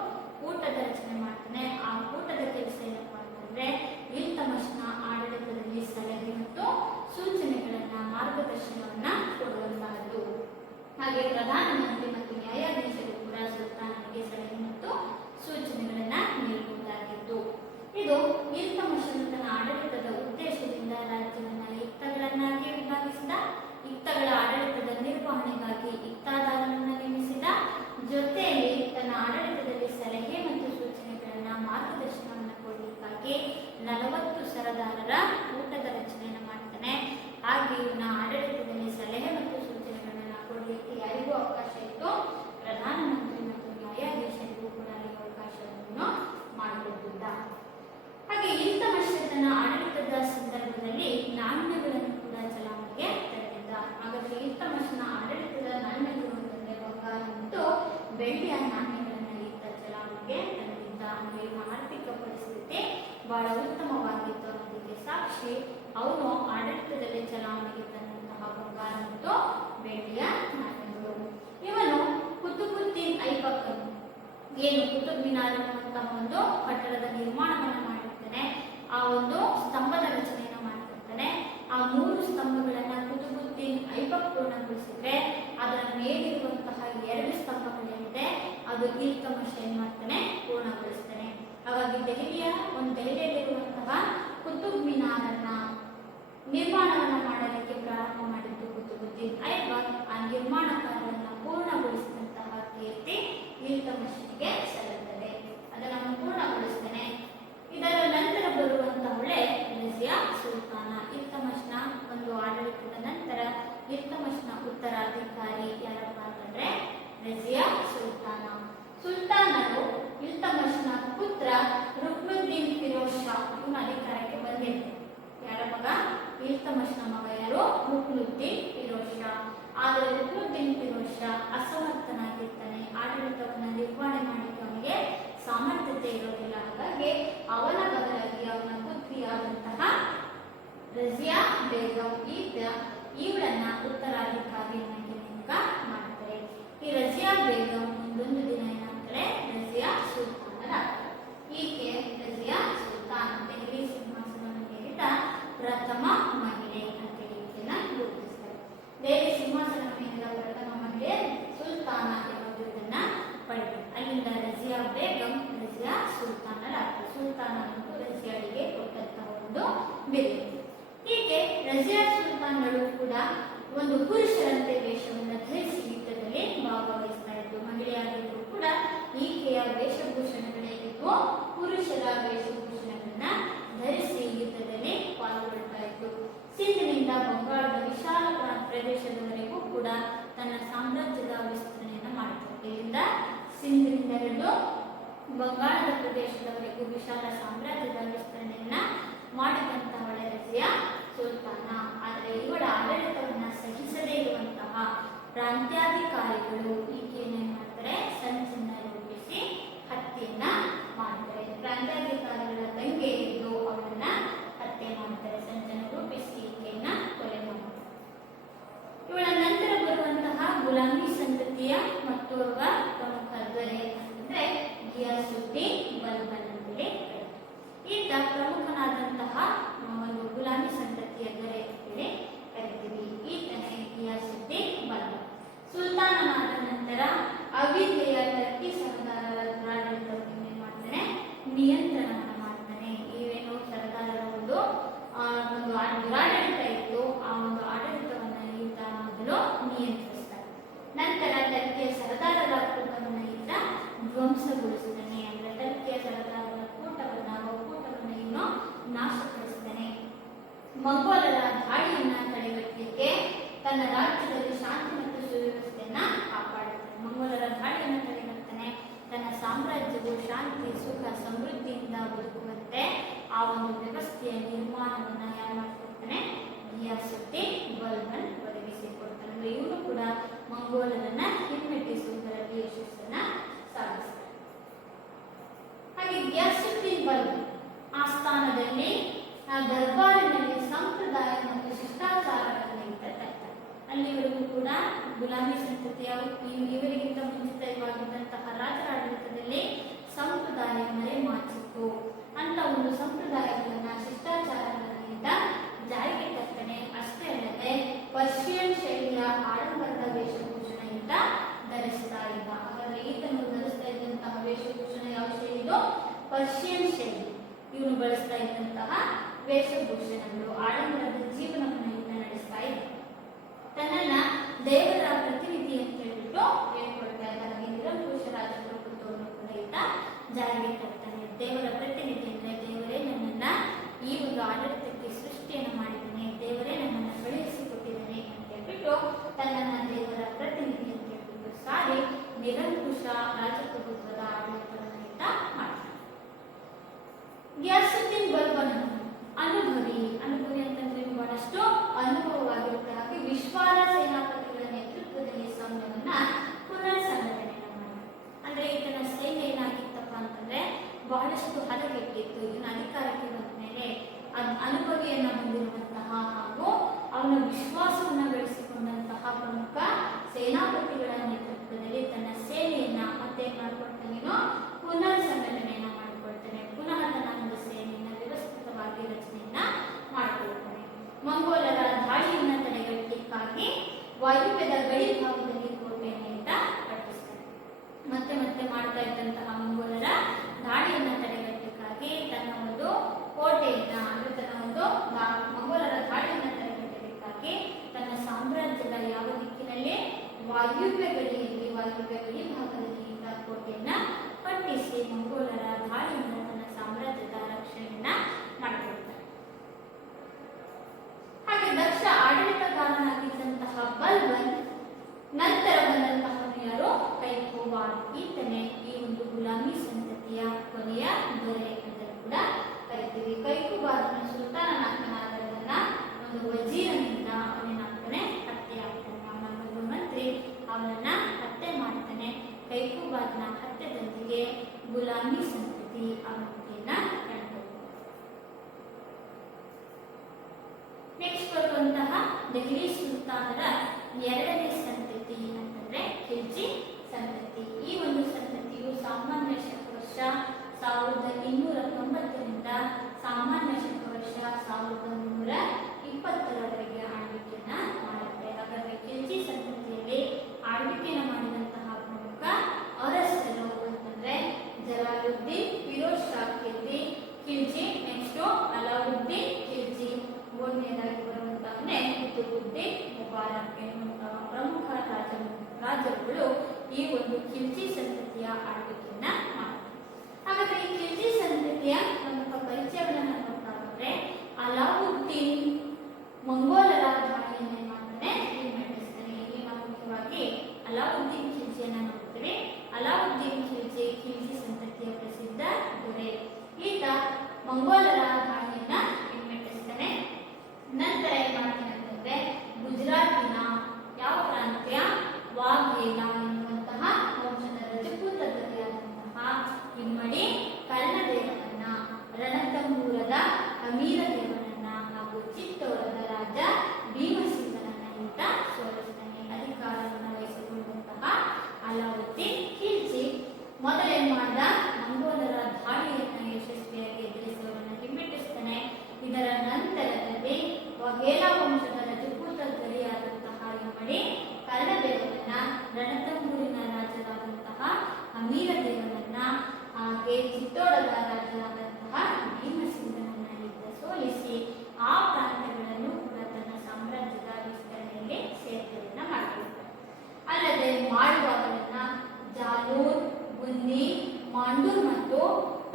ಕೂಟದ ರಚನೆ ಮಾಡ್ತಾನೆ. ಆ ಕೂಟದ ಕೆಲಸ ಏನಪ್ಪಾ ಅಂತಂದ್ರೆ ಇಲ್ತಮಶ್ನ ಆಡಳಿತದಲ್ಲಿ ಸಲಹೆ ಮತ್ತು ಸೂಚನೆಗಳನ್ನ ಮಾರ್ಗದರ್ಶನವನ್ನ ಕೊಡುವಂತಹದ್ದು. ಹಾಗೆ ಪ್ರಧಾನಮಂತ್ರಿ ಮತ್ತು ನ್ಯಾಯಾಧೀಶರು ಕೂಡ ಸುಲ್ತಾನನಿಗೆ ಸಲಹೆ ಮತ್ತು ಸೂಚನೆಗಳನ್ನ ನೀಡುವುದಾಗಿತ್ತು. ಇದು ಇಲ್ತಮಶನು ತನ್ನ ಆಡಳಿತದ ಉದ್ದೇಶದಿಂದ ರಾಜ್ಯವನ್ನ ಇಕ್ತಗಳನ್ನಾಗಿ ವಿಭಾಗಿಸಿದ, ಇಕ್ತಗಳ ಆಡಳಿತದ ನಿರ್ವಹಣೆಗಾಗಿ ಇಕ್ತಾದಾರರನ್ನ ನೇಮಿಸಿದ, ಜೊತೆಯಲ್ಲಿ ತನ್ನ ಆಡಳಿತದಲ್ಲಿ ಸಲಹೆ ಮತ್ತು ಸೂಚನೆಗಳನ್ನ ಮಾರ್ಗದರ್ಶನವನ್ನ ಕೊಡಲಿಕ್ಕಾಗಿ 40 ಸರದಾರರ ಕೂಟದ ರಚನೆಯನ್ನು ಮಾಡ್ತಾನೆ. ಹಾಗೆ ಇವನ ಆಡಳಿತದಲ್ಲಿ ಸಲಹೆ ಮತ್ತು ಸೂಚನೆಗಳನ್ನ ಕೊಡಲಿಕ್ಕೆ ಯಾರಿಗೂ ಅವಕಾಶ ಇತ್ತು, ಪ್ರಧಾನಮಂತ್ರಿ ಮತ್ತು ನ್ಯಾಯಾಧೀಶರಿಗೂ ಕೂಡ ಈ ಅವಕಾಶವನ್ನು ಮಾಡಿಕೊಟ್ಟಿದ್ದ. ಹಾಗೆ ಇಲ್ತಮಶ್ ತನ್ನ ಆಡಳಿತದ ಸಂದರ್ಭದಲ್ಲಿ ನಾಣ್ಯಗಳನ್ನು ಕೂಡ ಚಲಾವಣೆಗೆ ತಂದಿದ್ದ. ಹಾಗಾದ್ರೆ ಇಲ್ತಮಶ್ನ ಆಡಳಿತದ ನಾಣ್ಯಗಳು ಅಂತಂದ್ರೆ ಬಂಗಾರ ಮತ್ತು ಬೆಳ್ಳಿಯ ನಾಣ್ಯಗಳನ್ನ ಈತ ಚಲಾವಣೆಗೆ ತಂದಿದ್ದ. ಅಂದ್ರೆ ಇವನ ಆರ್ಥಿಕ ಪರಿಸ್ಥಿತಿ ಬಹಳ ಉತ್ತಮವಾಗಿತ್ತು ಅನ್ನೋದಕ್ಕೆ ಸಾಕ್ಷಿ ಅವನು ಆಡಳಿತದಲ್ಲಿ ಚಲಾವಣೆಗೆ ತಂದಂತಹ ಬಂಗಾರ ಮತ್ತು ಬೆಳ್ಳಿಯ ನಾಣ್ಯಗಳು. ಇವನು ಕುತುಬುದ್ದೀನ್ ಐಬಕ್ ಏನು ಕುತುಬ್ ಮಿನಾರ್ ಅನ್ನುವಂತಹ ಒಂದು ಕಟ್ಟಡದ ನಿರ್ಮಾಣವನ್ನ ಮಾಡಿರ್ತಾನೆ. ಆ ಒಂದು ಸ್ತಂಭದ ರಚನೆಯನ್ನು ಮಾಡಿರ್ತಾನೆ. ಆ 3 ಸ್ತಂಭಗಳನ್ನ ಕುತುಬುದ್ದೀನ್ ಐಬಕ್ ಪೂರ್ಣಗೊಳಿಸಿದ್ರೆ ಅದರ ಮೇಲಿರುವಂತಹ 2 ಸ್ತಂಭಗಳೇನಿದೆ ಅದು ಇಲ್ತಮಶ್ ಏನ್ ಮಾಡ್ತಾನೆ, ಪೂರ್ಣಗೊಳಿಸ್ತಾನೆ. ಹಾಗಾಗಿ ದೆಹಲಿಯಲ್ಲಿರುವಂತಹ ಕುತುಬ್ ಮಿನಾರನ್ನ ನಿರ್ಮಾಣವನ್ನ ಮಾಡಲಿಕ್ಕೆ ಪ್ರಾರಂಭ ಮಾಡಿದ್ದು ಕುತುಬುದ್ದೀನ್ ಐಬಕ್. ಆ ನಿರ್ಮಾಣ ಕಾರ್ಯವನ್ನು ಪೂರ್ಣಗೊಳಿಸಿದಂತಹ ಕೀರ್ತಿ ಇಲ್ತಮಶ್ಗೆ ಸಲ್ಲುತ್ತದೆ. ಅದನ್ನು ಪೂರ್ಣಗೊಳಿಸ್ತಾನೆ. ಇದರ ನಂತರ ಬರುವಂತಹವಳೆ ರಜಿಯಾ ಸುಲ್ತಾನ. ಇಲ್ತಮಶ್ನ ಒಂದು ಆಡಳಿತದ ನಂತರ ಇಲ್ತಮಶ್ನ ಉತ್ತರಾಧಿಕಾರಿ ಯಾರಪ್ಪ ಅಂತಂದ್ರೆ ರಜಿಯಾ ಸುಲ್ತಾನ. ಸುಲ್ತಾನರು ಇಲ್ತಮಶ್ನ ಪುತ್ರ ರುಕ್ನುದ್ದೀನ್ ಫಿರೋಜ್ ಶಾ ಇವನ ಅಧಿಕಾರಕ್ಕೆ ಬಂದಿದ್ದ. ಯಾರ ಮಗ? ಇಲ್ತಮಶ್ನ ಮಗ ಯಾರು? ರುಕ್ನುದ್ದೀನ್ ಫಿರೋಜ್ ಶಾ. ಆದರೆ ರುಕ್ನುದ್ದೀನ್ ಫಿರೋಜ್ ಶಾ ಅಸಮರ್ಥನಾಗಿರ್ತಾನೆ. ಆಡಳಿತವನ್ನು ನಿರ್ವಹಣೆ ಮಾಡಲಿಕ್ಕೆ ಅವನಿಗೆ ಸಾಮರ್ಥ್ಯತೆ ಇರೋದಿಲ್ಲ. ಹಾಗಾಗಿ ಅವನ ಬದಲಾಗಿ ಅವನ ಪುತ್ರಿಯಾದಂತಹ ರಜಿಯಾ ಬೇಗಂ ಇವಳನ್ನ ಉತ್ತರಾಧಿಕಾರಿಯನ್ನಾಗಿ ನೇಮಕ ಮಾಡ್ತಾರೆ. ಈ ರಜಿಯಾ ಬೇಗಂ ಮುಂದೊಂದು ದಿನ ಏನಾಗ್ತಾರೆ, ರಜಿಯಾ ಸುಲ್ತಾನರ. ಈಕೆ ರಜಿಯಾ ಸುಲ್ತಾನ್ ದೆಹಲಿ ಸಿಂಹಾಸನವನ್ನು ಏರಿದ ಪ್ರಥಮ ಮಹಿಳೆ ಅಂತ ಈಕೆಯನ್ನ ಗುರುತಿಸ್ತಾರೆ. ದೆಹಲಿ ಸಿಂಹಾಸನ ಮೇಲಿದ ಪ್ರಥಮ ಮಹಿಳೆ ಸುಲ್ತಾನ ಎಂಬುದನ್ನ ಪಡೆದರು. ಅಲ್ಲಿಂದ ರಜಿಯಾ ಬೇಗಂ ರಜಿಯಾ ಸುಲ್ತಾನರ. ಸುಲ್ತಾನ ಮತ್ತು ರಜಿಯಾಳಿಗೆ ಕೊಟ್ಟಂತಹ ಒಂದು ಬಿರುದು. ಹೀಗೆ ರಜಿಯಾ ಸುಲ್ತಾನರು ಕೂಡ ಒಂದು ಪುರುಷರಂತೆ ವೇಷವನ್ನು ಧರಿಸಿ ಯುದ್ಧದಲ್ಲಿ ಭಾಗವಹಿಸ್ತಾ ಇದ್ದು, ಮಹಿಳೆಯಾಗಿದ್ದರೂ ಕೂಡ ಈಕೆಯ ವೇಷಭೂಷಣಗಳೇನಿದ್ವು ಪುರುಷರ ವೇಷಭೂಷಣಗಳನ್ನ ಧರಿಸಿ ಯುದ್ಧದಲ್ಲಿ ಪಾಲ್ಗೊಳ್ತಾ ಇತ್ತು. ಸಿಂಧ್ನಿಂದ ಬಂಗಾಳದ ವಿಶಾಲ ಪ್ರದೇಶದವರೆಗೂ ಕೂಡ ತನ್ನ ಸಾಮ್ರಾಜ್ಯದ ವಿಸ್ತರಣೆಯನ್ನು ಬಂಗಾಳದ ಪ್ರದೇಶದವರೆಗೂ ವಿಶಾಲ ಸಾಮ್ರಾಜ್ಯದ ವಿಸ್ತರಣೆಯನ್ನ ಮಾಡಿದಂತಹ ಒಳರಸಿಯ ಸುಲ್ತಾನ. ಆದರೆ ಇವಳ ಆಡಳಿತವನ್ನ ಸಹಿಸದೇ ಇರುವಂತಹ ಪ್ರಾಂತ್ಯಾಧಿಕಾರಿಗಳು ಈಕೆಯನ್ನು ಏನ್ ಮಾಡ್ತಾರೆ, ಸಂಚನ್ನ ರೂಪಿಸಿ ಹತ್ಯೆಯನ್ನ ಮಾಡ್ತಾರೆ. ಪ್ರಾಂತ್ಯಾಧಿಕಾರಿಗಳ ದಂಗೆ ಎದ್ದು ಅವಳನ್ನ ಹತ್ಯೆ ಮಾಡ್ತಾರೆ. ಸಂಚನ್ನ ರೂಪಿಸಿ ಈಕೆಯನ್ನ ಕೊಲೆ ಮಾಡ್ತಾರೆ. ಇವಳ ನಂತರ ಬರುವಂತಹ ಗುಲಾಮಿ ಸಂತತಿಯ ಮತ್ತೋರ್ವ ಪ್ರಮುಖ ದೊರೆ ಅಂದ್ರೆ ಗಿಯಾಸುದ್ದೀನ್ ಬಲ್ಬನ್ ಅಂತೇಳಿ ಈತ ಪ್ರಮುಖನಾದಂತಹ ಒಂದು ಗುಲಾಮಿ ಸಂತತಿಯ ದೊರೆ ಅಂತೇಳಿ ಕರಿತೀವಿ. ಈತನೇ ಗಿಯಾಸುದ್ದೀನ್ ಬಲ್ಬನ್. ಸುಲ್ತಾನನಾದ ನಂತರ ಅವಿಧೇಯ ಟರ್ಕಿ ಸರ್ದಾರರ ದುರಾಡಳಿತವನ್ನು ಏನ್ ಮಾಡ್ತಾನೆ, ನಿಯಂತ್ರಣವನ್ನು ಮಾಡ್ತಾನೆ. ಇವೇನು ಸರ್ದಾರರ ಒಂದು ದುರಾಡಳಿತ ಇತ್ತು, ಆ ಒಂದು ಆಡಳಿತವನ್ನ ಈತ ಮೊದಲು ನಿಯಂತ್ರಿಸ್ತಾನೆ. ನಂತರ ಟರ್ಕಿಯ ಸರ್ದಾರರ ಕೂಟವನ್ನು ಈತ ಧ್ವಂಸಗೊಳಿಸ್ತಾನೆ. ಅಂದ್ರೆ ಟರ್ಕಿಯ ಸರ್ದಾರರ ಒಕ್ಕೂಟವನ್ನ ಇನ್ನು ನಾಶಪಡಿಸ್ತಾನೆ. ಮಂಗೋಲರ ದಾಳಿಯನ್ನ ತಡೆಗಟ್ಟಲಿಕ್ಕೆ ತನ್ನ ರಾಜ್ಯದಲ್ಲಿ ಶಾಂತಿ ಮತ್ತು ಸುವ್ಯವಸ್ಥೆಯನ್ನ ಕಾಪಾಡುತ್ತಾನೆ. ಮಂಗೋಲರ ದಾಳಿಯನ್ನು ತಡೆಗಟ್ತಾನೆ. ತನ್ನ ಸಾಮ್ರಾಜ್ಯವು ಶಾಂತಿ, ಸುಖ, ಸಮೃದ್ಧಿಯಿಂದ ಬದುಕುವಂತೆ ಆ ಒಂದು ವ್ಯವಸ್ಥೆಯ ನಿರ್ಮಾಣವನ್ನ ಯಾರು ಮಾಡ್ಕೊಡ್ತಾನೆ, ಗಿಯಾಸುದ್ದೀನ್ ಬಲ್ಬನ್ ಒದಗಿಸಿಕೊಡ್ತಾನೆ. ಅಂದ್ರೆ ಇವನು ಕೂಡ ಮಂಗೋಲರನ್ನ ಹಿಮ್ಮೆಟ್ಟಿಸುವುದರಲ್ಲಿ ಯಶಸ್ಸನ್ನ ಸಾಧಿಸ್ತಾನೆ. ಹಾಗೆ ಗಿಯಾಸುದ್ದೀನ್ ಬಲ್ಬನ್ ಆಸ್ಥಾನದಲ್ಲಿ ದರ್ಬಾರಿನಲ್ಲಿ ಸಂಪ್ರದಾಯ ಮತ್ತು ಶಿಷ್ಟಾಚಾರಗಳನ್ನು ತರ್ತಾನೆ. ಅಲ್ಲಿವರೆಗೂ ಕೂಡ ಗುಲಾಮಿ ಸಂತತಿಯ ಇವರಿಗಿಂತ ಮುಂಚಿತವಾಗಿದ್ದಂತಹ ರಾಜರ ಆಡಳಿತದಲ್ಲಿ ಸಂಪ್ರದಾಯ ಮರೆಮಾಚಿತ್ತು ಅಂತ ಒಂದು ಸಂಪ್ರದಾಯಗಳನ್ನ ಶಿಷ್ಟಾಚಾರಗಳಿಂದ ಜಾರಿಗೆ ತರ್ತಾನೆ. ಅಷ್ಟೇ ಅಲ್ಲದೆ ಪರ್ಷಿಯನ್ ಶೈಲಿಯ ಆಡಂಬರದ ವೇಷಭೂಷಣೆಯಿಂದ ಧರಿಸ್ತಾ ಇದ್ದ. ಹಾಗಾದ್ರೆ ಈತನು ಧರಿಸ್ತಾ ಇದ್ದಂತಹ ವೇಷಭೂಷಣ ಯಾವ ಶೈಲಿದು, ಪರ್ಷಿಯನ್ ಶೈಲಿ. ಇವನು ಬಳಸ್ತಾ ಇದ್ದಂತಹ ವೇಷಭೂಷಣಗಳು ಆಡಂಬರದ ಜೀವನವನ್ನು ಈತ ನಡೆಸ್ತಾ ಇದ್ದ. ತನ್ನನ್ನ ದೇವರ ಪ್ರತಿನಿಧಿ ಅಂತ ಹೇಳ್ಬಿಟ್ಟು ಹೇಳ್ಕೊಳ್ತಾ ಇದ್ದಾರೆ. ನಿರಂಕುಶ ರಾಜಪ್ರಭುತ್ವವನ್ನು ಕೂಡ ಈತ ಜಾರಿಗೆ ತರ್ತಾನೆ. ದೇವರ ಪ್ರತಿನಿಧಿ ಅಂದ್ರೆ ದೇವರೇ ನನ್ನನ್ನ ಈ ಒಂದು ಆಡಳಿತಕ್ಕೆ ಸೃಷ್ಟಿಯನ್ನು ಮಾಡಿದ್ದಾನೆ, ದೇವರೇ ನನ್ನನ್ನ ಕಳುಹಿಸಿಕೊಟ್ಟಿದ್ದಾನೆ ಅಂತ ಹೇಳ್ಬಿಟ್ಟು ತನ್ನನ್ನ ದೇವರ ಪ್ರತಿನಿಧಿ ಅಂತ ಹೇಳ್ಬಿಟ್ಟು ಸಾರಿ ನಿರಂಕುಶ ರಾಜಪ್ರಭುತ್ವದ ಆಡಳಿತವನ್ನು ಈತ ಮಾಡ್ತಾನೆ. ಗಿಯಾಸುದ್ದೀನ್ ಬಲ್ಬನ್ ಅನುಭವಿ ಅಂತಂದ್ರೆ ಬಹಳಷ್ಟು ಅನುಭವವಾಗಿರುತ್ತೆ. ಹಾಗೆ ವಿಶ್ವಾಸ ಸೇನಾಪತಿಗಳ ನೇತೃತ್ವದಲ್ಲಿ ಸೈನ್ಯವನ್ನ ಪುನರ್ ಸಂಘಟನೆಯನ್ನು ಮಾಡಿದ. ಅಂದ್ರೆ ಈತನ ಸೈನ್ಯ ಏನಾಗಿತ್ತಪ್ಪ ಅಂತಂದ್ರೆ ಬಹಳಷ್ಟು ಹದಗೆಟ್ಟಿತ್ತು. ಇವನ ಅಧಿಕಾರಕ್ಕೆ ಬಂದ ಮೇಲೆ ಅನುಭವಿಯನ್ನ ಹೊಂದಿರುವಂತಹ ಹಾಗೂ ಅವನ ವಿಶ್ವಾಸವನ್ನ ಗಳಿಸಿಕೊಂಡಂತಹ ಪ್ರಮುಖ ಸೇನಾಪತಿಗಳ ನೇತೃತ್ವದಲ್ಲಿ ತನ್ನ ಸೇನೆಯನ್ನ ಮತ್ತೆ ಮಾಡ್ಕೊಳ್ತಾನೇನೋ ಪುನರ್ ಸಂಘಟನೆಯನ್ನ ಮಾಡಿಕೊಳ್ತಾನೆ. ಪುನಃ ತನ್ನ ಒಂದು ಸೇನೆಯನ್ನ ವ್ಯವಸ್ಥಿತವಾಗಿ ರಚನೆಯನ್ನ ಮಾಡಿಕೊಳ್ತಾನೆ. ಮಂಗೋಲರ ದಾಳಿಯನ್ನ ತಡೆಗಟ್ಟಲಿಕ್ಕಾಗಿ ವಾಯುವ್ಯದ ಗಡಿ ಭಾಗದಲ್ಲಿ ಕೋಟೆಯನ್ನು ಈತ ಕಟ್ಟಿಸ್ತಾನೆ. ಮತ್ತೆ ಮಾಡ್ತಾ ಇದ್ದಂತಹ ಮಂಗೋಲರ ದಾಳಿಯನ್ನ ತಡೆಗಟ್ಟಲಿಕ್ಕಾಗಿ ತನ್ನ ಒಂದು ಕೋಟೆಯನ್ನ ಅಂದ್ರೆ ತನ್ನ ಒಂದು ಮಂಗೋಲರ ದಾಳಿಯನ್ನ ತಡೆಗಟ್ಟಲಿಕ್ಕಾಗಿ ತನ್ನ ಸಾಮ್ರಾಜ್ಯದ ಯಾವ ದಿಕ್ಕಿನಲ್ಲಿ ವಾಯುವ್ಯ ಗಡಿಯಲ್ಲಿ ವಾಯುವ್ಯ ಗಡಿ ಭಾಗದಲ್ಲಿ ಈತ ಕೋಟೆಯನ್ನ ಕಟ್ಟಿಸಿ ಮಂಗೋಲರ ದಾಳಿಯಿಂದ ತನ್ನ ಸಾಮ್ರಾಜ್ಯದ ರಕ್ಷಣೆಯನ್ನ ಮಾಡಿಕೊಳ್ತಾನೆ. ಹಾಗೆ ದಕ್ಷ ಆಡಳಿತಗಾರನಾಗಿದ್ದಂತಹ ಬಲ್ಬನ್ ನಂತರ ಬಂದಂತಹ ಯಾರು, ಕೈಕೋಬಾರ್. ಈತನೇ ಈ ಒಂದು ಗುಲಾಮಿ ಸಂತತಿಯ ಕೊನೆಯ ದೊರೆ ಅಂತ ಕೂಡ ಕರಿತೀವಿ. ಕೈಕೋಬಾರನ ಸುಲ್ತಾನನಾಗನಾದರನ್ನ ಒಂದು ವಜೀರನಿಂದ ಅವನೇನಾಗ್ತಾನೆ, ಹತ್ಯೆ ಆಗ್ತಾನೆ. ಅವನ ಒಂದು ಮಂತ್ರಿ ಅವನನ್ನ ಹತ್ಯೆ ಮಾಡ್ತಾನೆ. ಕೈಕೋಬಾರನ ಹತ್ಯೆದೊಂದಿಗೆ ಗುಲಾಮಿ ಸಂತತಿ ಅವನನ್ನ ಕಂಡುಕೊಳ್ಳುತ್ತೆ. ನೆಕ್ಸ್ಟ್ ಬರುವಂತಹ ದೆಹಲಿ ಸುಲ್ತಾನರ ಎರಡನೇ ಸಂತತಿ ಅಂತಂದ್ರೆ ಖಿಲ್ಜಿ ಸಂತತಿ. ಈ ಒಂದು ಸಂತತಿಯು ಸಾಮಾನ್ಯ ಶಕವರ್ಷ 1290ರಿಂದ ಸಾಮಾನ್ಯ ಶಕವರ್ಷ 1320ರವರೆಗೆ ಆಳ್ವಿಕೆಯನ್ನ ಮಾಡುತ್ತೆ. ಹಾಗಾದ್ರೆ ಖಿಲ್ಜಿ ಸಂತತಿಯಲ್ಲಿ ಆಳ್ವಿಕೆಯನ್ನು ಮಾಡಿದಂತಹ ಪ್ರಮುಖ ಅರಸರು ಅಂತಂದ್ರೆ ಜಲಾಲುದ್ದೀನ್, ಫಿರೋಜ್ ಶಾ ಖಿಲ್ಜಿ, ನೆಕ್ಸ್ಟ್ ಅಲಾವುದ್ದೀನ್ ಖಿಲ್ಜಿ, ಮೂರನೇದಾಗಿ ಬರುವಂತಹನೇ ಕುತುಬುದ್ದೀನ್ ಮುಬಾರಕ್ ಎನ್ನುವಂತಹ ಪ್ರಮುಖ ರಾಜರುಗಳು ಈ ಒಂದು ಖಿಲ್ಜಿ ಸಂತತಿಯ ಆಳ್ವಿಕೆಯನ್ನ ಮಾಡ್ತಾರೆ. ಹಾಗಾದ್ರೆ ಈ ಖಿಲ್ಜಿ ಸಂತತಿಯ ಪ್ರಮುಖ ಪರಿಚಯವನ್ನು ನೋಡ್ತಾ ಹೋದ್ರೆ ಅಲಾವುದ್ದೀನ್ ಮಂಗೋಲರ ದಾಳಿಯನ್ನು ಮಾಡ್ತಾನೆ, ಹಿಮ್ಮೆಟ್ಟಿಸ್ತಾನೆ. ಇಲ್ಲಿ ನಾವು ಮುಖ್ಯವಾಗಿ ಅಲಾವುದ್ದೀನ್ ಖಿಲ್ಜಿಯನ್ನ ನೋಡ್ತೇವೆ. ಅಲಾವುದ್ದೀನ್ ಖಿಲ್ಜಿ ಸಂತತಿಯ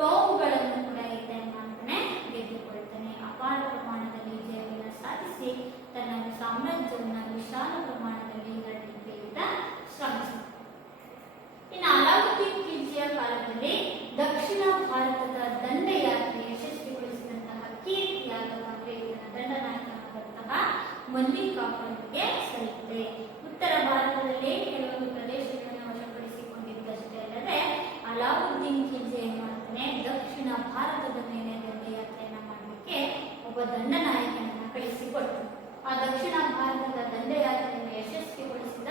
ಟೋವುಗಳನ್ನು ಕೂಡ ಈತ ಏನ್ ಮಾಡ್ತಾನೆ ಗೆದ್ದುಕೊಳ್ತಾನೆ. ಅಪಾರ ಪ್ರಮಾಣದಲ್ಲಿ ಜಯವನ್ನು ಸಾಧಿಸಿ ತನ್ನ ಸಾಮ್ರಾಜ್ಯವನ್ನು ವಿಶಾಲ ಪ್ರಮಾಣದಲ್ಲಿ ಹರಡಲಿಕ್ಕೆ ಈತ ಶ್ರಮಿಸಿದ. ಇನ್ನು ಅಲಾವುದ್ದೀನ್ ಖಿಲ್ಜಿಯ ಕಾಲದಲ್ಲಿ ದಕ್ಷಿಣ ಭಾರತದ ದಂಡಯಾತ್ರೆ ಯಶಸ್ವಿಗೊಳಿಸಿದಂತಹ ಕೀರ್ತಿಯಾಗವಾಗಲೇ ಇದರ ದಂಡನಾಯಕನಾದಂತಹ ಮಲ್ಲಿಕಾರ್ಜುನನಿಗೆ ಸಲ್ಲಿದೆ. ಉತ್ತರ ಭಾರತದಲ್ಲಿ ಕೆಲವೊಂದು ಪ್ರದೇಶಗಳನ್ನು ವಶಪಡಿಸಿಕೊಂಡಿದ್ದಷ್ಟೇ ಅಲ್ಲದೆ ಅಲಾವುದ್ದೀನ್ ಖಿಲ್ಜಿ ಏನ್ ಮಾಡ್ತಾನೆ ದಕ್ಷಿಣ ಭಾರತದ ಮೇಲೆ ದಂಡಯಾತ್ರೆಯನ್ನ ಮಾಡಲಿಕ್ಕೆ ಒಬ್ಬ ದಂಡನಾಯಕನನ್ನ ಕಳಿಸಿಕೊಟ್ಟರು. ಆ ದಕ್ಷಿಣ ಭಾರತದ ದಂಡಯಾತ್ರೆಯನ್ನು ಯಶಸ್ವಿಗೊಳಿಸಿದ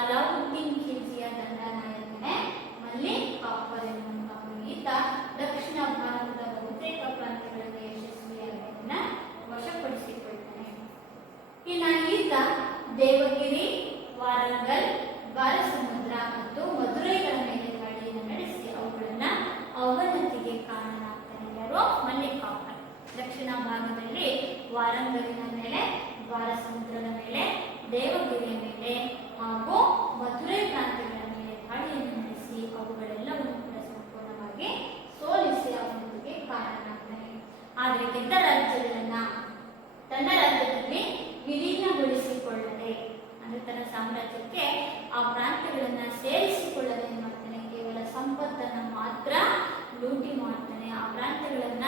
ಅಲಾವುದ್ದೀನ್ ಖಿಲ್ಜಿಯ ದಂಡನಾಯಕನೇ ಮಲ್ಲಿಕಾರ್ಜುನ ಎನ್ನುವಂತಹ ಈತ ದಕ್ಷಿಣ ಭಾರತದ ಬಹುತೇಕ ಪ್ರಾಂತ್ಯಗಳಲ್ಲಿ ಯಶಸ್ವಿಯಾಗಿ ಅದನ್ನ ವಶಪಡಿಸಿಕೊಳ್ತಾನೆ. ಇನ್ನು ಈತ ದೇವಗಿರಿ, ವಾರಂಗಲ್, ಬಾಲಸಮುದ್ರ ಮತ್ತು ಮಧುರೈಗಳ ಮೇಲೆ ದಾಳಿಯನ್ನು ನಡೆಸಿ ಅವುಗಳನ್ನ ಅವನತಿಗೆ ಕಾರಣನಾಗ್ತಾನೆ. ಯಾರು? ಮಲ್ಲಿಕಾರ್ಜುನ. ದಕ್ಷಿಣ ಭಾಗದಲ್ಲಿ ವಾರಂಗಲಿನ ಮೇಲೆ, ಬಾಲಸಮುದ್ರದ ಮೇಲೆ, ದೇವಗಿರಿಯ ಮೇಲೆ ಹಾಗೂ ಮಧುರೈ ಪ್ರಾಂತ್ಯಗಳ ಮೇಲೆ ದಾಳಿಯನ್ನು ನಡೆಸಿ ಅವುಗಳೆಲ್ಲವನ್ನು ಕೂಡ ಸಂಪೂರ್ಣವಾಗಿ ಸೋಲಿಸಿ ಅವನತಿಗೆ ಕಾರಣನಾಗ್ತಾನೆ. ಆದರೆ ಗೆದ್ದ ರಾಜ್ಯಗಳನ್ನ ತನ್ನ ರಾಜ್ಯದಲ್ಲಿ ವಿಲೀನಗೊಳಿಸಿಕೊಳ್ಳದೆ ಅಂದ್ರೆ ತನ್ನ ಸಾಮ್ರಾಜ್ಯಕ್ಕೆ ಆ ಪ್ರಾಂತ್ಯಗಳನ್ನ ಸೇರಿಸಿಕೊಳ್ಳದೆ ಮಾಡ್ತಾನೆ, ಕೇವಲ ಸಂಪತ್ತನ್ನ ಮಾತ್ರ ಲೂಟಿ ಮಾಡ್ತಾನೆ. ಆ ಪ್ರಾಂತ್ಯಗಳನ್ನ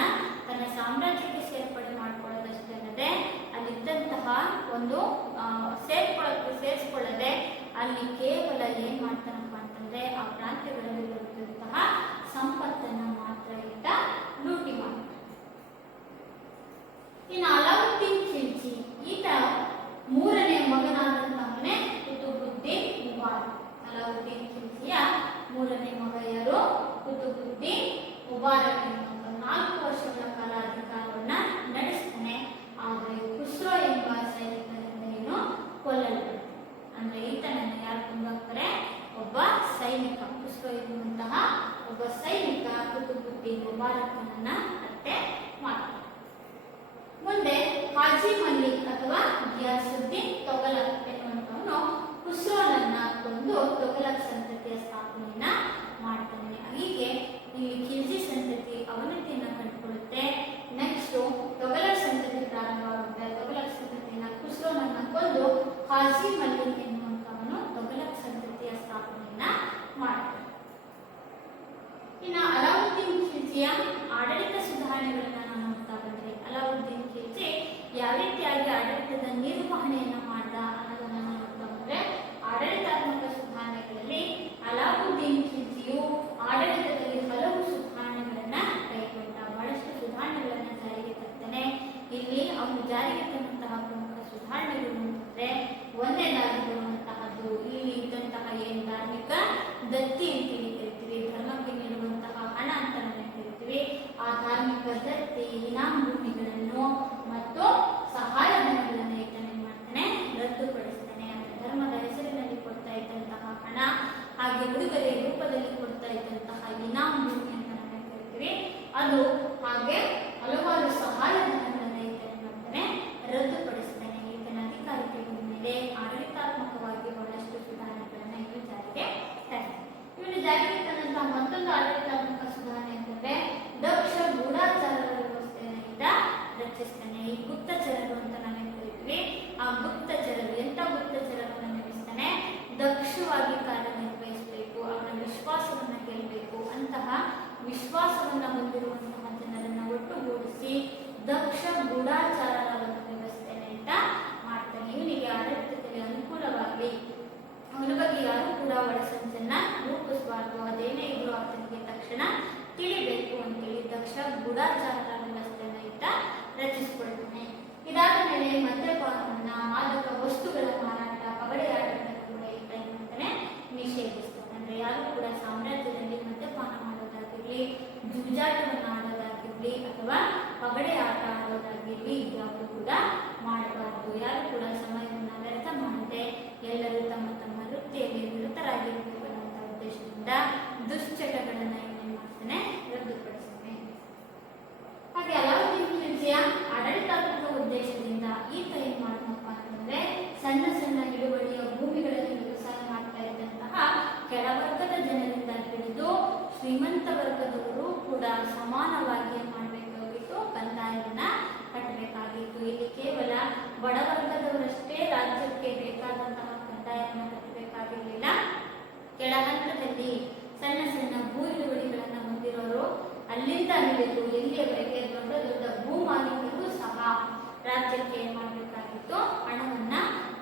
ತನ್ನ ಸಾಮ್ರಾಜ್ಯಕ್ಕೆ ಸೇರ್ಪಡೆ ಮಾಡಿಕೊಳ್ಳೋದಷ್ಟೇ ಅಲ್ಲದೆ ಅಲ್ಲಿದ್ದಂತಹ ಒಂದು ಸೇರಿಸಿಕೊಳ್ಳದೆ ಅಲ್ಲಿ ಕೇವಲ ಏನ್ ಮಾಡ್ತಾನಪ್ಪ ಅಂತಂದ್ರೆ ಆ ಪ್ರಾಂತ್ಯಗಳಲ್ಲಿ ಬರುತ್ತಿರುವಂತಹ ಸಂಪತ್ತನ್ನ ಮಾತ್ರ ಈತ ಲೂಟಿ ಮಾಡ್ತಾನೆ. ಇನ್ನು ಅಲಾವುದ್ದೀನ್ ಖಿಲ್ಜಿ ಈತ ಮೂರನೇ ಮಗನಾದಂತಹವನೇ ಕುತುಬುದ್ದೀನ್ ಮುಬಾರಕ್. ಅಲಾವುದ್ದೀನ್ ಖಿಲ್ಜಿಯ ಮೂರನೇ ಮಗ ಯಾರು? ಕುತುಬುದ್ದೀನ್ ಮುಬಾರಕ್ ಎನ್ನುವಂತ 4 ವರ್ಷಗಳ ಕಾಲ ಅಧಿಕಾರವನ್ನ ನಡೆಸ್ತಾನೆ. ಆದರೆ ಖುಸ್ರೋ ಎಂಬ ಸೈನಿಕರಿಂದ ಏನು ಕೊಲ್ಲಲ್ಪಡ್ತಾನೆ. ಅಂದ್ರೆ ಈತನನ್ನ ಯಾರು ಕೊಂದಾಕ್ತಾರೆ? ಒಬ್ಬ ಸೈನಿಕ. ಖುಸ್ರೋ ಎನ್ನುವಂತಹ ಒಬ್ಬ ಸೈನಿಕ ಕುತುಬುದ್ದೀನ್ ಮುಬಾರಕನನ್ನ ಹತ್ಯೆ ಮಾಡ್ತಾನೆ. ಮುಂದೆ ಹಾಜಿ ಮಲ್ಲಿಕ್ ಅಥವಾ ಗಿಯಾಸುದ್ದೀನ್ ತೊಗಲಕ್ ಎನ್ನುವಂತವನು ಖುಸ್ರೋನನ್ನ ಕೊಂದು ತೊಗಲಕ್ ಸಂತತಿಯ ಸ್ಥಾಪನೆಯನ್ನ ಮಾಡ್ತಾನೆ. ಹೀಗೆ ಇಲ್ಲಿ ಖಿಲ್ಜಿ ಸಂತತಿ ಅವನತಿಯನ್ನ ಕಂಡುಕೊಳ್ಳುತ್ತೆ. ನೆಕ್ಸ್ಟ್ ತೊಗಲಕ್ ಸಂತತಿ ಪ್ರಾರಂಭವಾಗುತ್ತೆ. ತೊಗಲಕ್ ಸಂತತಿಯನ್ನ ಖುಸ್ರೋನನ್ನ ಕೊಂದು ಹಾಜಿ ಮಲ್ಲಿಕ್ ಎನ್ನುವಂತವನು ತೊಗಲಕ್ ಸಂತತಿಯ ಸ್ಥಾಪನೆಯನ್ನ ಮಾಡ್ತಾನೆ. ಇನ್ನು ಅಲಾವುದ್ದೀನ್ ಖಿಲ್ಜಿಯ ಆಡಳಿತ ಸುಧಾರಣೆಗಳನ್ನ ನಾವು ನೋಡ್ತಾ ಬಂದ್ರೆ ಅಲಾವುದ್ದೀನ್ ಖಿಲ್ಜಿ ಯಾವ ರೀತಿಯಾಗಿ ಆಡಳಿತದ ನಿರ್ವಹಣೆಯನ್ನ ಮಾಡ್ದ ಅನ್ನೋದನ್ನ ನೋಡ್ತಾ ಬಂದ್ರೆ ಆಡಳಿತಾತ್ಮಕ ಸುಧಾರಣೆಗಳಲ್ಲಿ ಅಲಾವುದ್ದೀನ್ ಖಿಲ್ಜಿಯು ಆಡಳಿತದಲ್ಲಿ ಹಲವು ಸುಧಾರಣೆಗಳನ್ನ ಕೈಗೊಂಡ. ಬಹಳಷ್ಟು ಸುಧಾರಣೆಗಳನ್ನ ಜಾರಿಗೆ ತರ್ತಾನೆ. ಇಲ್ಲಿ ಅವನು ಜಾರಿಗೆ ತಂದಂತಹ ಪ್ರಮುಖ ಸುಧಾರಣೆಗಳು ಅಂತಂದ್ರೆ ಒಂದನೇದಾಗಿ ಬರುವಂತಹದ್ದು ಇಲ್ಲಿ ಇದ್ದಂತಹ ಏನ್ ಧಾರ್ಮಿಕ ದತ್ತಿ ಅಂತೇಳಿ ಕರಿತೀವಿ, ಧರ್ಮಕ್ಕೆ ನೀಡುವಂತಹ ಹಣ ಅಂತ ಕರಿತೀವಿ. ಆ ಧಾರ್ಮಿಕ ದತ್ತಿ, ಇನಾಮ್ ಭೂಮಿಗಳನ್ನು ಮತ್ತು ಸಹಾಯಧನಗಳನ್ನು ಈತನೇ ಮಾಡ್ತಾನೆ ರದ್ದುಪಡಿಸ್ತಾನೆ. ಧರ್ಮದ ಹೆಸರಿನಲ್ಲಿ ಕೊಡ್ತಾ ಇದ್ದಂತಹ ಹಣ ಹಾಗೆ ಉಡುಗೊರೆ ರೂಪದಲ್ಲಿ ಕೊಡ್ತಾ ಇದ್ದಂತಹ ಇನಾಮ್ ಭೂಮಿ ಅಂತ ನಾವು ಕರಿತೀವಿ, ಅದು ಹಾಗೆ ಹಲವಾರು ಸಹಾಯಧನಗಳನ್ನು ಈತನೇ ಮಾಡ್ತಾನೆ ರದ್ದುಪಡಿಸ್ತಾನೆ. ಈತನ ಅಧಿಕಾರಕ್ಕೆ ಬಂದ ಮೇಲೆ ಆಡಳಿತಾತ್ಮಕವಾಗಿ ಬಹಳಷ್ಟು ಸುಧಾರಣೆಗಳನ್ನು ಇವನು ಜಾರಿಗೆ ತರ್ತಾನೆ. ಇವನು ಜಾರಿಗೆ ತಂದಂತಹ ಮತ್ತೊಂದು ಆಡಳಿತಾತ್ಮಕ ಸುಧಾರಣೆ ಅಂತಂದ್ರೆ ದಕ್ಷ ಗೂಢಾಚಾರರ ವ್ಯವಸ್ಥೆಯನ್ನು ಈತ ರಚಿಸ್ತಾನೆ. ಈ ಗುಪ್ತಚರರು ಅಂತ ನಾವೇನ್ ಕರಿತೀವಿ, ಆ ಗುಪ್ತಚರರು ಎಂತ ಗುಪ್ತಚರರನ್ನು ನಿರ್ಮಿಸ್ತಾನೆ? ದಕ್ಷವಾಗಿ ಕಾರ್ಯನಿರ್ವಹಿಸಬೇಕು, ಅವರ ವಿಶ್ವಾಸವನ್ನ ಗೆಲ್ಲಬೇಕು ಅಂತಹ ವಿಶ್ವಾಸವನ್ನ ಹೊಂದಿರುವಂತಹ ಜನರನ್ನ ಒಟ್ಟುಗೂಡಿಸಿ ದಕ್ಷ ಗೂಢಾಚಾರರ ಒಂದು ವ್ಯವಸ್ಥೆಯನ್ನು ಈತ ಮಾಡ್ತಾನೆ. ಇವನಿಗೆ ಆಡಳಿತದಲ್ಲಿ ಅನುಕೂಲವಾಗಲಿ, ಅವನ ಬಗ್ಗೆ ಯಾರು ಕೂಡ ಒಳಸಂಚನ್ನ ರೂಪಿಸಬಾರ್ದು, ಅದೇನೇ ಇದ್ರು ಆತನಿಗೆ ತಕ್ಷಣ ತಿಳಿಬೇಕು ಅಂತೇಳಿ ದಕ್ಷ ಗೂಢಾಚಾರರ ವ್ಯವಸ್ಥೆಯನ್ನು ಈತ ರಚಿಸಿಕೊಳ್ತಾನೆ. ಇದಾದ ಮೇಲೆ ಮದ್ಯಪಾನವನ್ನ, ಮಾದಕ ವಸ್ತುಗಳ ಮಾರಾಟ, ಪಗಡೆಯಾಟಗಳನ್ನು ಕೂಡ ಈತ ಏನ್ ಮಾಡ್ತಾನೆ ನಿಷೇಧಿಸ್ತಾನೆ. ಅಂದ್ರೆ ಯಾರು ಕೂಡ ಸಾಮ್ರಾಜ್ಯದಲ್ಲಿ ಮದ್ಯಪಾನ ಮಾಡೋದಾಗಿರ್ಲಿ, ಜೂಜಾಟವನ್ನು ಆಡೋದಾಗಿರ್ಲಿ ಅಥವಾ ಪಗಡೆ ಆಟ ಆಡೋದಾಗಿರ್ಲಿ ಯಾರು ಕೂಡ ಮಾಡಬಾರದು. ಯಾರು ಕೂಡ ಸಮಯವನ್ನು ವ್ಯರ್ಥ ಮಾಡದೆ ಎಲ್ಲರೂ ತಮ್ಮ ತಮ್ಮ ವೃತ್ತಿಯಲ್ಲಿ ನಿರತರಾಗಿರಬೇಕು ಅನ್ನುವಂಥ ಉದ್ದೇಶದಿಂದ ದುಶ್ಚಟಗಳನ್ನು ಏನ್ ಮಾಡ್ತಾನೆ ರದ್ದುಪಡಿಸ್ತಾನೆ. ಹಾಗೆ ಅಲಾವುದ್ದೀನ್ ಖಿಲ್ಜಿಯ ಆಡಳಿತಾತ್ಮಕ ಉದ್ದೇಶದಿಂದ ಈತ ಏನ್ ಮಾಡ್ತಪ್ಪ ಅಂತಂದ್ರೆ ಸಣ್ಣ ಸಣ್ಣ ಹಿಡುವಳಿಯ ಭೂಮಿಗಳಲ್ಲಿ ವ್ಯವಸಾಯ ಮಾಡ್ತಾ ಇದ್ದಂತಹ ಕೆಳವರ್ಗದ ಜನರಿಂದ ಹಿಡಿದು ಶ್ರೀಮಂತ ವರ್ಗದವರು ಕೂಡ ಸಮಾನವಾಗಿ ಮಾಡಬೇಕಾಗಿತ್ತು, ಕಂದಾಯವನ್ನ ಕಟ್ಟಬೇಕಾಗಿತ್ತು. ಇಲ್ಲಿ ಕೇವಲ ಬಡ ವರ್ಗದವರಷ್ಟೇ ರಾಜ್ಯಕ್ಕೆ ಬೇಕಾದಂತಹ ಕಂದಾಯವನ್ನು ಕಟ್ಟಬೇಕಾಗಿರಲಿಲ್ಲ. ಕೆಳ ಹಂತದಲ್ಲಿ ಸಣ್ಣ ಸಣ್ಣ ಭೂ ಹಿಡುವಳಿಗಳನ್ನು ಹೊಂದಿರೋರು ಅಲ್ಲಿಂದ ಹಿಡಿದು ಎಲ್ಲಿಯವರೆಗೆ ದೊಡ್ಡ ದೊಡ್ಡ ಭೂ ಮಾಲೀಕರು ಸಹ ರಾಜ್ಯಕ್ಕೆ ಏನ್ ಮಾಡಬೇಕಾಗಿತ್ತು, ಹಣವನ್ನ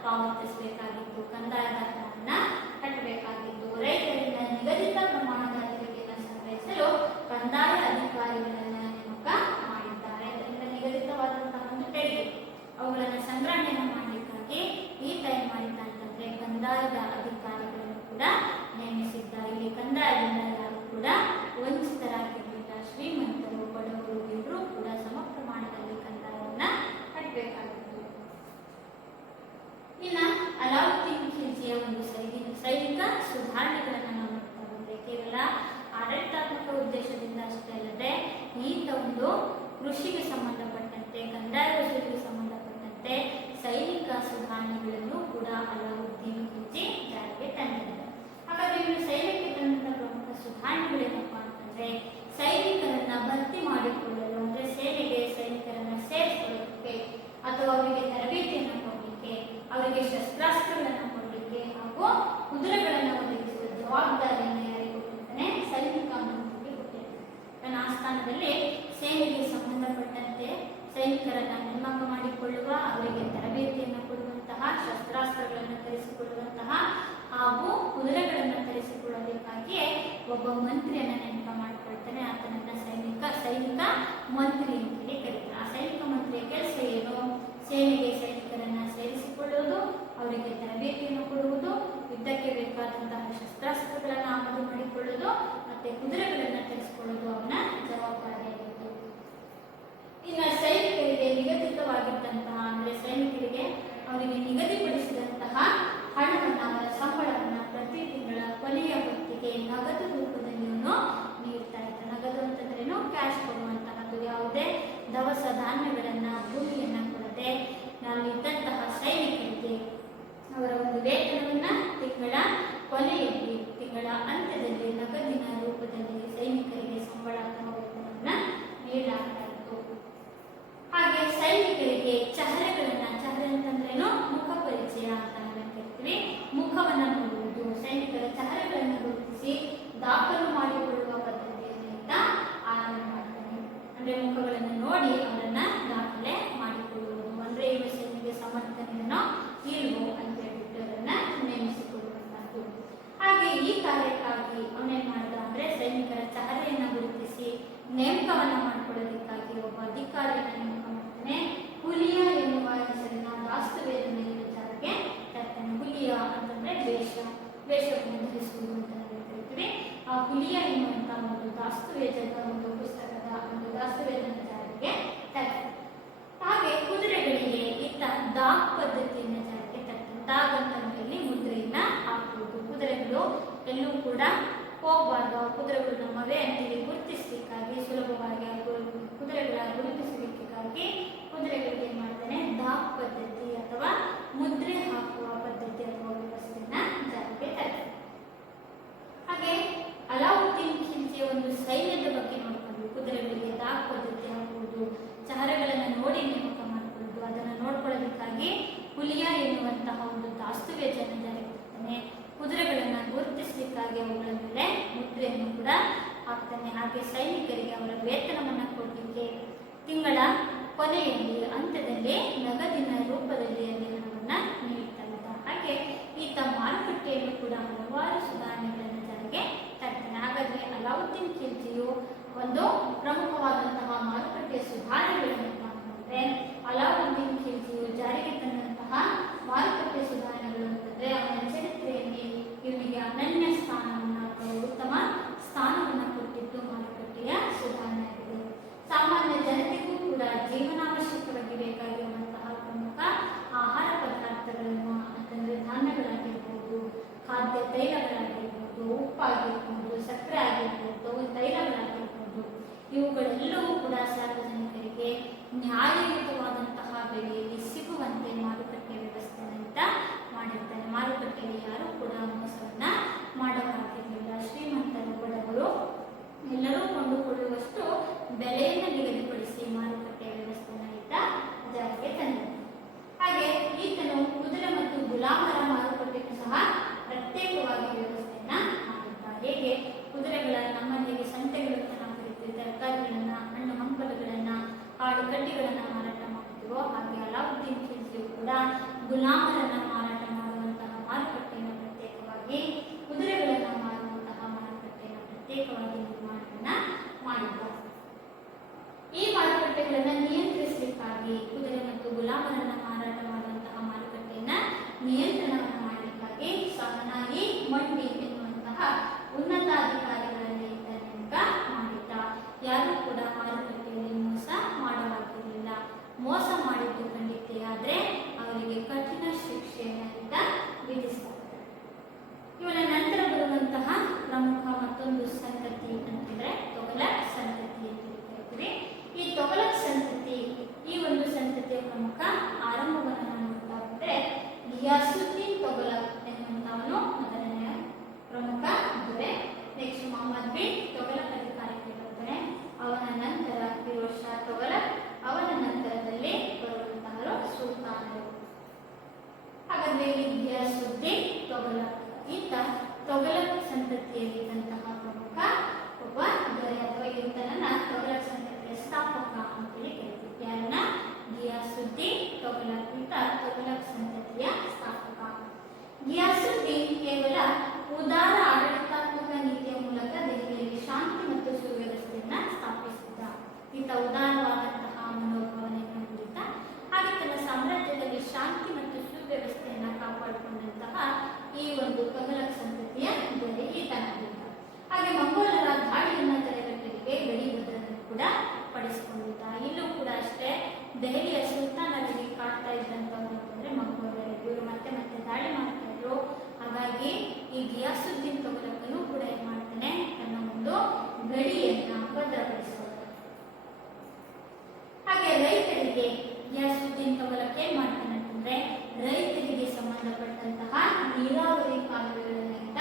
ಪಾವತಿಸಬೇಕಾಗಿತ್ತು, ಕಂದಾಯದ ಹಣವನ್ನ ಕಟ್ಟಬೇಕಾಗಿತ್ತು. ರೈತರಿಂದ ನಿಗದಿತ ಪ್ರಮಾಣದ ತೆರಿಗೆಯನ್ನು ಸಂಗ್ರಹಿಸಲು ಕಂದಾಯ ಅಧಿಕಾರಿಗಳನ್ನ ನೇಮಕ ಮಾಡಿದ್ದಾರೆ. ಅದರಿಂದ ನಿಗದಿತವಾದಂತಹ ಒಂದು ತೆರಿಗೆ ಅವುಗಳನ್ನು ಸಂಗ್ರಹಣೆಯನ್ನು ಮಾಡಲಿಕ್ಕಾಗಿ ಈತ ಏನ್ ಮಾಡಿದ್ದ ಅಂತಂದ್ರೆ ಕಂದಾಯದ ಅಧಿಕಾರಿಗಳನ್ನು ಕೂಡ ನೇಮಿಸಿದ್ದ. ಇಲ್ಲಿ ಕಂದಾಯದಿಂದ ಯಾರು ಕೂಡ ವಂಚಿತರಾಗಿರಲಿಲ್ಲ. ಶ್ರೀಮಂತರು ಬಡವರು ಎಲ್ಲರೂ ಕೂಡ ಸಮ ಪ್ರಮಾಣದಲ್ಲಿ ಕಂದಾಯವನ್ನ ಕಟ್ಟಬೇಕಾಗಿತ್ತು. ಇನ್ನ ಅಲಾವುದ್ದೀನ್ ಖಿಲ್ಜಿಯ ಒಂದು ಸೈನಿಕ ಸುಧಾರಣೆಗಳನ್ನು ನಾವು ನೋಡ್ತಾ ಬಂದ್ರೆ ಕೇವಲ ಆಡಳಿತಾತ್ಮಕ ಉದ್ದೇಶದಿಂದ ಅಷ್ಟೇ ಅಲ್ಲದೆ ಈತ ಒಂದು ಕೃಷಿಗೆ ಸಂಬಂಧಪಟ್ಟಂತೆ ಕಂದಾಯ ವಸೂಲಿಗೆ ಸಂಬಂಧಪಟ್ಟಂತೆ ಸೈನಿಕ ಸುಧಾರಣೆಗಳನ್ನು ಕೂಡ ಅಲಾವುದ್ದೀನ್ ಖಿಲ್ಜಿ ಜಾರಿಗೆ ತಂದಿದ್ದಾರೆ. ಹಾಗಾದ್ರೆ ಇವರು ಸೈನ್ಯಕ್ಕೆ ತಂದಂತಹ ಪ್ರಮುಖ ಸುಧಾರಣೆಗಳೇನಪ್ಪಾ ಅಂತಂದ್ರೆ ಸೈನಿಕರನ್ನ ಭರ್ತಿ ಮಾಡಿಕೊಳ್ಳಲು, ಅಂದ್ರೆ ಸೇನೆಗೆ ಸೈನಿಕರನ್ನ ಸೇರಿಸಿಕೊಳ್ಳಲಿಕ್ಕೆ ಅಥವಾ ಅವರಿಗೆ ತರಬೇತಿಯನ್ನು ಕೊಡಲಿಕ್ಕೆ, ಅವರಿಗೆ ಶಸ್ತ್ರಾಸ್ತ್ರಗಳನ್ನು ಕೊಡಲಿಕ್ಕೆ ಹಾಗೂ ಕುದುರೆಗಳನ್ನು ಒದಗಿಸುವ ಜವಾಬ್ದಾರಿಯನ್ನು ಯಾರಿಗೆ ಕೊಟ್ಟಿರ್ತಾನೆ, ಸೈನಿಕ ಮಂತ್ರಿಗೆ ಕೊಟ್ಟಿರ್ತಾನೆ. ತನ್ನ ಆಸ್ಥಾನದಲ್ಲಿ ಸೇನೆಗೆ ಸಂಬಂಧಪಟ್ಟಂತೆ ಸೈನಿಕರನ್ನ ನೇಮಕ ಮಾಡಿಕೊಳ್ಳುವ, ಅವರಿಗೆ ತರಬೇತಿಯನ್ನು ಕೊಡುವಂತಹ, ಶಸ್ತ್ರಾಸ್ತ್ರಗಳನ್ನು ತರಿಸಿಕೊಳ್ಳುವಂತಹ ಹಾಗೂ ಕುದುರೆಗಳನ್ನು ತರಿಸಿಕೊಳ್ಳಬೇಕಾಗಿಯೇ ಒಬ್ಬ ಮಂತ್ರಿಯನ್ನ ನೇಮಕ ಮಾಡಿಕೊಳ್ತಾನೆ. ಆತನನ್ನ ಸೈನಿಕ ಮಂತ್ರಿ ಅಂತೇಳಿ ಕರೀತಾರೆ. ಆ ಸೈನಿಕ ಮಂತ್ರಿಯ ಕೆಲಸ ಏನು? ಸೇನೆಗೆ ಸೈನಿಕರನ್ನ ಸೇರಿಸಿಕೊಳ್ಳುವುದು, ಅವರಿಗೆ ತರಬೇತಿಯನ್ನು ಕೊಡುವುದು, ಯುದ್ಧಕ್ಕೆ ಬೇಕಾದಂತಹ ಶಸ್ತ್ರಾಸ್ತ್ರಗಳನ್ನು ಆಮದು ಮಾಡಿಕೊಳ್ಳುವುದು ಮತ್ತೆ ಕುದುರೆಗಳನ್ನು ತರಿಸಿಕೊಳ್ಳುವುದು ಅವನ ಜವಾಬ್ದಾರಿಯಾಗಿತ್ತು. ಇನ್ನು ಸೈನಿಕರಿಗೆ ನಿಗದಿತವಾಗಿದ್ದಂತಹ, ಅಂದ್ರೆ ಸೈನಿಕರಿಗೆ ಅವರಿಗೆ ನಿಗದಿಪಡಿಸಿದಂತಹ ಹಣವನ್ನು, ಅವರ ಸಂಬಳವನ್ನು ಪ್ರತಿ ತಿಂಗಳ ಕೊನೆಯ ಹೊತ್ತಿಗೆ ನಗದು ರೂಪದಲ್ಲಿ ನೀಡ್ತಾ ಇದ್ದ. ನಗದು ಅಂತಂದ್ರೇನು? ಕ್ಯಾಶ್ ಕೊಡುವಂತಹದ್ದು. ಯಾವುದೇ ದವಸ ಧಾನ್ಯಗಳನ್ನ, ಭೂಮಿಯನ್ನ ಕೊಡದೆ ನಾವಿದ್ದಂತಹ ಸೈನಿಕರಿಗೆ ಅವರ ಒಂದು ವೇತನವನ್ನ ತಿಂಗಳ ಕೊನೆಯಲ್ಲಿ, ತಿಂಗಳ ಅಂತ್ಯದಲ್ಲಿ ನಗದಿನ ರೂಪದಲ್ಲಿ ಸೈನಿಕರಿಗೆ ಸಂಬಳ ಅಥವಾ ವೇತನವನ್ನ ನೀಡಲಾಗ್ತಾ ಇತ್ತು. ಹಾಗೆ ಸೈನಿಕರಿಗೆ ಚಹರೆಗಳನ್ನ, ಚಹರೆ ಅಂತಂದ್ರೇನು? ಮುಖ ಪರಿಚಯ ಅಂತ ನಾವು ಕರಿತೀವಿ. ಮುಖವನ್ನ ನೋಡುವುದು, ಸೈನಿಕರ ಚಹರೆಗಳನ್ನು ಗುರುತಿಸಿ ದಾಖಲು ಮಾಡಿಕೊಳ್ಳುವ ಪದ್ಧತಿಯನ್ನ ಆರಂಭ ಮಾಡ್ತಾನೆ. ಅಂದ್ರೆ ಮುಖಗಳನ್ನು ನೋಡಿ ಅವರನ್ನ ದಾಖಲೆ ಮಾಡಿಕೊಳ್ಳುವುದು, ಅಂದ್ರೆ ಇವ ಸೈನಿಕ ಸಮರ್ಥನೆಯನ್ನೋ ಇಲ್ವೋ ಅಂತ ಹೇಳ್ಬಿಟ್ಟು ಅವರನ್ನ ನೇಮಿಸಿಕೊಳ್ಳುವಂತಹದ್ದು. ಹಾಗೆ ಈ ಕಾರ್ಯಕ್ಕಾಗಿ ಅವನೇನ್ ಮಾಡಿದ ಅಂದ್ರೆ ಸೈನಿಕರ ಚಹರೆಯನ್ನ ಗುರುತಿಸಿ ನೇಮಕವನ್ನ ಮಾಡಿಕೊಳ್ಳೋದಕ್ಕಾಗಿ ಒಬ್ಬ ಅಧಿಕಾರಿಯನ್ನ ನೇಮಕ ಮಾಡ್ತಾನೆ. ಹುಲಿಯ ಎನ್ನುವ ಹೆಸರಿನ ದಾಸ್ತುವೇದನ್ನು ಜಾರಿಗೆ ತರ್ತಾನೆ. ಹುಲಿಯ ಅಂತಂದ್ರೆ ವೇಷವನ್ನು ಧರಿಸುವುದು ಅಂತ ಹೇಳ್ತೀವಿ. ಆ ಹುಲಿಯ ಎನ್ನುವಂತಹ ಒಂದು ದಾಸ್ತುವೇದದ ಒಂದು ಪುಸ್ತಕದ ಒಂದು ದಾಸ್ತುವೇದನ ಜಾರಿಗೆ ತರ್ತಾನೆ. ಹಾಗೆ ಕುದುರೆಗಳಿಗೆ ಈತ ದಾಗ್ ಪದ್ಧತಿಯನ್ನು ಜಾರಿಗೆ ತರ್ತಾನೆ. ದಾಗ್ ಅಂತಂದ್ರೆ ಇಲ್ಲಿ ಮುದ್ರೆಯನ್ನ ಹಾಕುವುದು. ಕುದುರೆಗಳು ಎಲ್ಲೂ ಕೂಡ ಹೋಗಬಾರ್ದು, ಕುದುರೆಗಳು ನಮ್ಮವೇ ಅಂತೇಳಿ ಗುರುತಿಸಲಿಕ್ಕಾಗಿ, ಸುಲಭವಾಗಿ ಕುದುರೆಗಳ ಗುರುತಿಸಲಿಕ್ಕಾಗಿ ಕುದುರೆಗಳಿಗೆ ಏನ್ ಮಾಡ್ತಾನೆ, ದಾಗ್ ಪದ್ಧತಿ ಅಥವಾ ಮುದ್ರೆ ಹಾಕುವ ಪದ್ಧತಿ ಅಥವಾ ವ್ಯವಸ್ಥೆಯನ್ನ ಜಾರಿಗೆ ತರ್ತಾನೆ. ಹಾಗೆ ಅಲಾವುದ್ದೀನ್ ಖಿಲ್ಜಿಯ ಒಂದು ಸೈನ್ಯದ ಬಗ್ಗೆ ನೋಡ್ಕೊಂಡು ಕುದುರೆಗಳಿಗೆ ದಾಗ್ ಪದ್ಧತಿ ಹಾಕುವುದು, ಚಹರೆಗಳನ್ನು ನೋಡಿ ನೇಮಕ ಮಾಡಿಕೊಳ್ಳುವುದು, ಅದನ್ನು ನೋಡ್ಕೊಳ್ಳೋದಕ್ಕಾಗಿ ಹುಲಿಯ ಎನ್ನುವಂತಹ ಒಂದು ದಾಸ್ತುವೇಜನ್ನು ಜಾರಿಗೆ ತರ್ತಾನೆ. ಕುದುರೆಗಳನ್ನು ಗುರುತಿಸಲಿಕ್ಕಾಗಿ ಅವುಗಳ ಮೇಲೆ ಮುದ್ರೆಯನ್ನು ಕೂಡ ಹಾಕ್ತಾನೆ. ಹಾಗೆ ಸೈನಿಕರಿಗೆ ಅವರ ವೇತನವನ್ನು ಕೊಡಲಿಕ್ಕೆ ತಿಂಗಳ ಕೊನೆಯಲ್ಲಿ, ಅಂತ್ಯದಲ್ಲಿ ನಗದಿನ ರೂಪದಲ್ಲಿ ಅಲ್ಲಿ ಹಣವನ್ನು ನೀಡ್ತಾ ಇದ್ದ. ಹಾಗೆ ಈತ ಮಾರುಕಟ್ಟೆಯಲ್ಲೂ ಕೂಡ ಹಲವಾರು ಸುಧಾರಣೆಗಳನ್ನು ಜಾರಿಗೆ ತರ್ತಾನೆ. ಹಾಗಾದ್ರೆ ಅಲಾವುದ್ದೀನ್ ಖಿಲ್ಜಿಯು ಒಂದು ಪ್ರಮುಖವಾದಂತಹ ಮಾರುಕಟ್ಟೆಯ ಸುಧಾರಣೆಗಳನ್ನು ಅಂತಂದ್ರೆ, ಅಲಾವುದ್ದೀನ್ ಖಿಲ್ಜಿಯು ಜಾರಿಗೆ ತಂದಂತಹ ಮಾರುಕಟ್ಟೆ ಸುಧಾರಣೆಗಳು ಅಂತಂದ್ರೆ ಅವನ ಚರಿತ್ರೆಯಲ್ಲಿ ಇವನಿಗೆ ಅನನ್ಯ ಸ್ಥಾನವನ್ನು ಅಥವಾ ಉತ್ತಮ ಸ್ಥಾನವನ್ನು ಕೊಟ್ಟಿದ್ದು ಮಾರುಕಟ್ಟೆಯ ಸುಧಾರಣೆ ಆಗಿದೆ. ಸಾಮಾನ್ಯ ಜನತೆಗೂ ಕೂಡ ಜೀವನಾವಶ್ಯಕವಾಗಿ ಬೇಕಾಗಿರುವಂತಹ ಪ್ರಮುಖ ಆಹಾರ ಪದಾರ್ಥಗಳನ್ನು ಅಂತಂದ್ರೆ ಧಾನ್ಯಗಳಾಗಿರ್ಬೋದು, ಖಾದ್ಯ ತೈಲಗಳಾಗಿರ್ಬೋದು, ಉಪ್ಪಾಗಿರ್ಬೋದು, ಸಕ್ಕರೆ ಆಗಿರ್ಬೋದು, ತೈಲಗಳಾಗಿರ್ಬೋದು, ಇವುಗಳೆಲ್ಲವೂ ಕೂಡ ಸಾರ್ವಜನಿಕರಿಗೆ ನ್ಯಾಯಯುತವಾದಂತಹ ಬೆಲೆಯಲ್ಲಿ ಸಿಗುವಂತೆ ಮಾರುಕಟ್ಟೆ ವ್ಯವಸ್ಥೆಯನ್ನ ಮಾಡಿರ್ತಾರೆ. ಮಾರುಕಟ್ಟೆಯಲ್ಲಿ ಯಾರು ಕೂಡ ಮೋಸವನ್ನ ಮಾಡಬಾರದಿರಲಿಲ್ಲ. ಶ್ರೀಮಂತರು ಬಡವರು ಹೇಗೆ ಕುದುರೆಗಳ ನಮ್ಮನೆಗೆ ಸಂತೆಗಳು ಅಂತ ನಾವು ಕರಿತೀವಿ, ತರಕಾರಿಗಳನ್ನ, ಹಣ್ಣು ಹಂಪಲುಗಳನ್ನ, ಕಾಡು ಕಡ್ಡಿಗಳನ್ನ ಮಾರಾಟ ಮಾಡ್ತೀವೋ, ಹಾಗೆ ಅಲಾವುದ್ದೀನ್ ಖಿಲ್ಜಿಯು ಕೂಡ ಗುಲಾಮರನ್ನ ಮಾರಾಟ ಮಾಡುವಂತಹ ಮಾರುಕಟ್ಟೆಯನ್ನು ಪ್ರತ್ಯೇಕವಾಗಿ, ಕುದುರೆಗಳನ್ನ ಮಾರುವಂತಹ ಮಾರುಕಟ್ಟೆಯನ್ನು ಪ್ರತ್ಯೇಕವಾಗಿ ನಿರ್ಮಾಣವನ್ನ ಮಾಡಿದ್ದಾರೆ. ಈ ಮಾರುಕಟ್ಟೆಗಳನ್ನ ನಿಯಂತ್ರಿಸಲಿಕ್ಕಾಗಿ, ಕುದುರೆ ಮತ್ತು ಗುಲಾಮರನ್ನ ಮಾರಾಟ ಮಾಡುವಂತಹ ಮಾರುಕಟ್ಟೆಯನ್ನ ನಿಯಂತ್ರಣವನ್ನು ಮಾಡಲಿಕ್ಕಾಗಿ ಸಹನಾಯಿ ಮಂಡಿ ಎನ್ನುವಂತಹ ಉನ್ನತಾಧಿಕಾರಿಗಳಲ್ಲಿ ನೇಮಕ ಮಾಡಿದ್ದ. ಯಾರು ಕೂಡ ಮಾರುಕಟ್ಟೆಯಲ್ಲಿ ಮೋಸ ಮಾಡಲಾಗುವುದಿಲ್ಲ. ಮೋಸ ಮಾಡಿದ್ದು ಖಂಡಿತೆಯಾದ್ರೆ ಅವರಿಗೆ ಕಠಿಣ ಶಿಕ್ಷೆಯನ್ನು ವಿಧಿಸಲಾಗಿದೆ. ಇವನ ನಂತರ ಬರುವಂತಹ ಪ್ರಮುಖ ಮತ್ತೊಂದು ಸಂತತಿ ಅಂತಂದ್ರೆ ತೊಗಲಕ್ ಸಂತತಿ ಅಂತ ಕರಿತೀವಿ. ಈ ತೊಗಲಕ್ ಸಂತತಿ, ಈ ಒಂದು ಸಂತತಿಯ ಪ್ರಮುಖ ಆರಂಭವನ್ನು ನಾವು ನೋಡ್ತಾ ಹೋದ್ರೆ ಗಿಯಾಸುದ್ದೀನ್ ತೊಗಲಕ್ ಎನ್ನುವಂತವನು ಮೊದಲನೆಯ ಪ್ರಮುಖ ದೊರೆ. ನೆಕ್ಸ್ಟ್ ಮೊಹಮ್ಮದ್ ಬಿನ್ ತೊಗಲಕ್ ಅಧಿಕಾರಕ್ಕೆ ಬರ್ತಾನೆ. ಅವನ ನಂತರ ಫಿರೋಜ್ ಶಾ ತೊಗಲಕ್, ಅವನ ನಂತರದಲ್ಲಿ ಬರುವಂತಹ ಸುಲ್ತಾನರು. ಹಾಗಾದ್ರೆ ಈ ಗಿಯಾಸುದ್ದೀನ್ ತೊಗಲಕ್ ಈತ ತೊಗಲಕ್ ಸಂತತಿಯಲ್ಲಿದ್ದಂತಹ ಪ್ರಮುಖ ಒಬ್ಬ ದೊರೆ ಅಥವಾ ಈತನನ್ನ ತೊಗಲಕ್ ಸಂತತಿಯ ಸ್ಥಾಪಕ ಅಂತೇಳಿ ಕರೀತೀವಿ. ಯಾರನ್ನ? ಗಿಯಾಸುದ್ದೀನ್ ತೊಗಲಕ್. ಈತ ತೊಗಲಕ್ ಸಂತತಿಯ ಸ್ಥಾಪಕ. ಗಿಯಾಸುದ್ದೀನ್ ಕೇವಲ ಉದಾರ ಆಡಳಿತಾತ್ಮಕ ನೀತಿಯ ಮೂಲಕ ದೆಹಲಿಯಲ್ಲಿ ಶಾಂತಿ ಮತ್ತು ಸುವ್ಯವಸ್ಥೆಯನ್ನ ಸ್ಥಾಪಿಸಿದ್ದ. ಈತ ಉದಾರವಾದಂತಹ ಮನೋಭಾವನೆಯನ್ನು ಹೊಂದಿದ್ದ. ಹಾಗೆ ತನ್ನ ಸಾಮ್ರಾಜ್ಯದಲ್ಲಿ ಶಾಂತಿ ಮತ್ತು ಸುವ್ಯವಸ್ಥೆಯನ್ನ ಕಾಪಾಡಿಕೊಂಡಂತಹ ಈ ಒಂದು ತೊಗಲಕ್ ಸಂತತಿಯ ದೊರೆ ಈತನಾಗಿದ್ದ. ಹಾಗೆ ಮಂಗೋಲರ ದಾಳಿಯನ್ನ ತಡೆಗಟ್ಟಲಿಕ್ಕೆ ಗಡಿ ಭದ್ರತೆ ಕೂಡ ಪಡಿಸಿಕೊಂಡಿದ್ದ. ಇಲ್ಲೂ ಕೂಡ ಅಷ್ಟೇ, ದೆಹಲಿಯ ಸುಲ್ತಾನರಿಗೆ ಕಾಡ್ತಾ ಇದ್ದಂಥವ್ರು ಅಂತಂದ್ರೆ ಮಂಗೋಲರು. ಇವರು ಮತ್ತೆ ಮತ್ತೆ ದಾಳಿ ಮಾಡ್ತಾ ಇದ್ರು. ಹಾಗಾಗಿ ಈ ಗಿಯಾಸುದ್ದೀನ್ ತೊಗಲಕನು ಕೂಡ ಏನ್ ಮಾಡ್ತಾನೆ, ತನ್ನ ಒಂದು ಗಡಿಯನ್ನ ಭದ್ರಪಡಿಸ್ಕೊಳ್ತಾನೆ. ಹಾಗೆ ರೈತರಿಗೆ ಗಿಯಾಸುದ್ದೀನ್ ತೊಗಲಕ್ ಏನ್ ಮಾಡ್ತಾನೆ ಅಂತಂದ್ರೆ, ರೈತರಿಗೆ ಸಂಬಂಧಪಟ್ಟಂತಹ ನೀರಾವರಿ ಕಾಲುವೆಗಳನ್ನ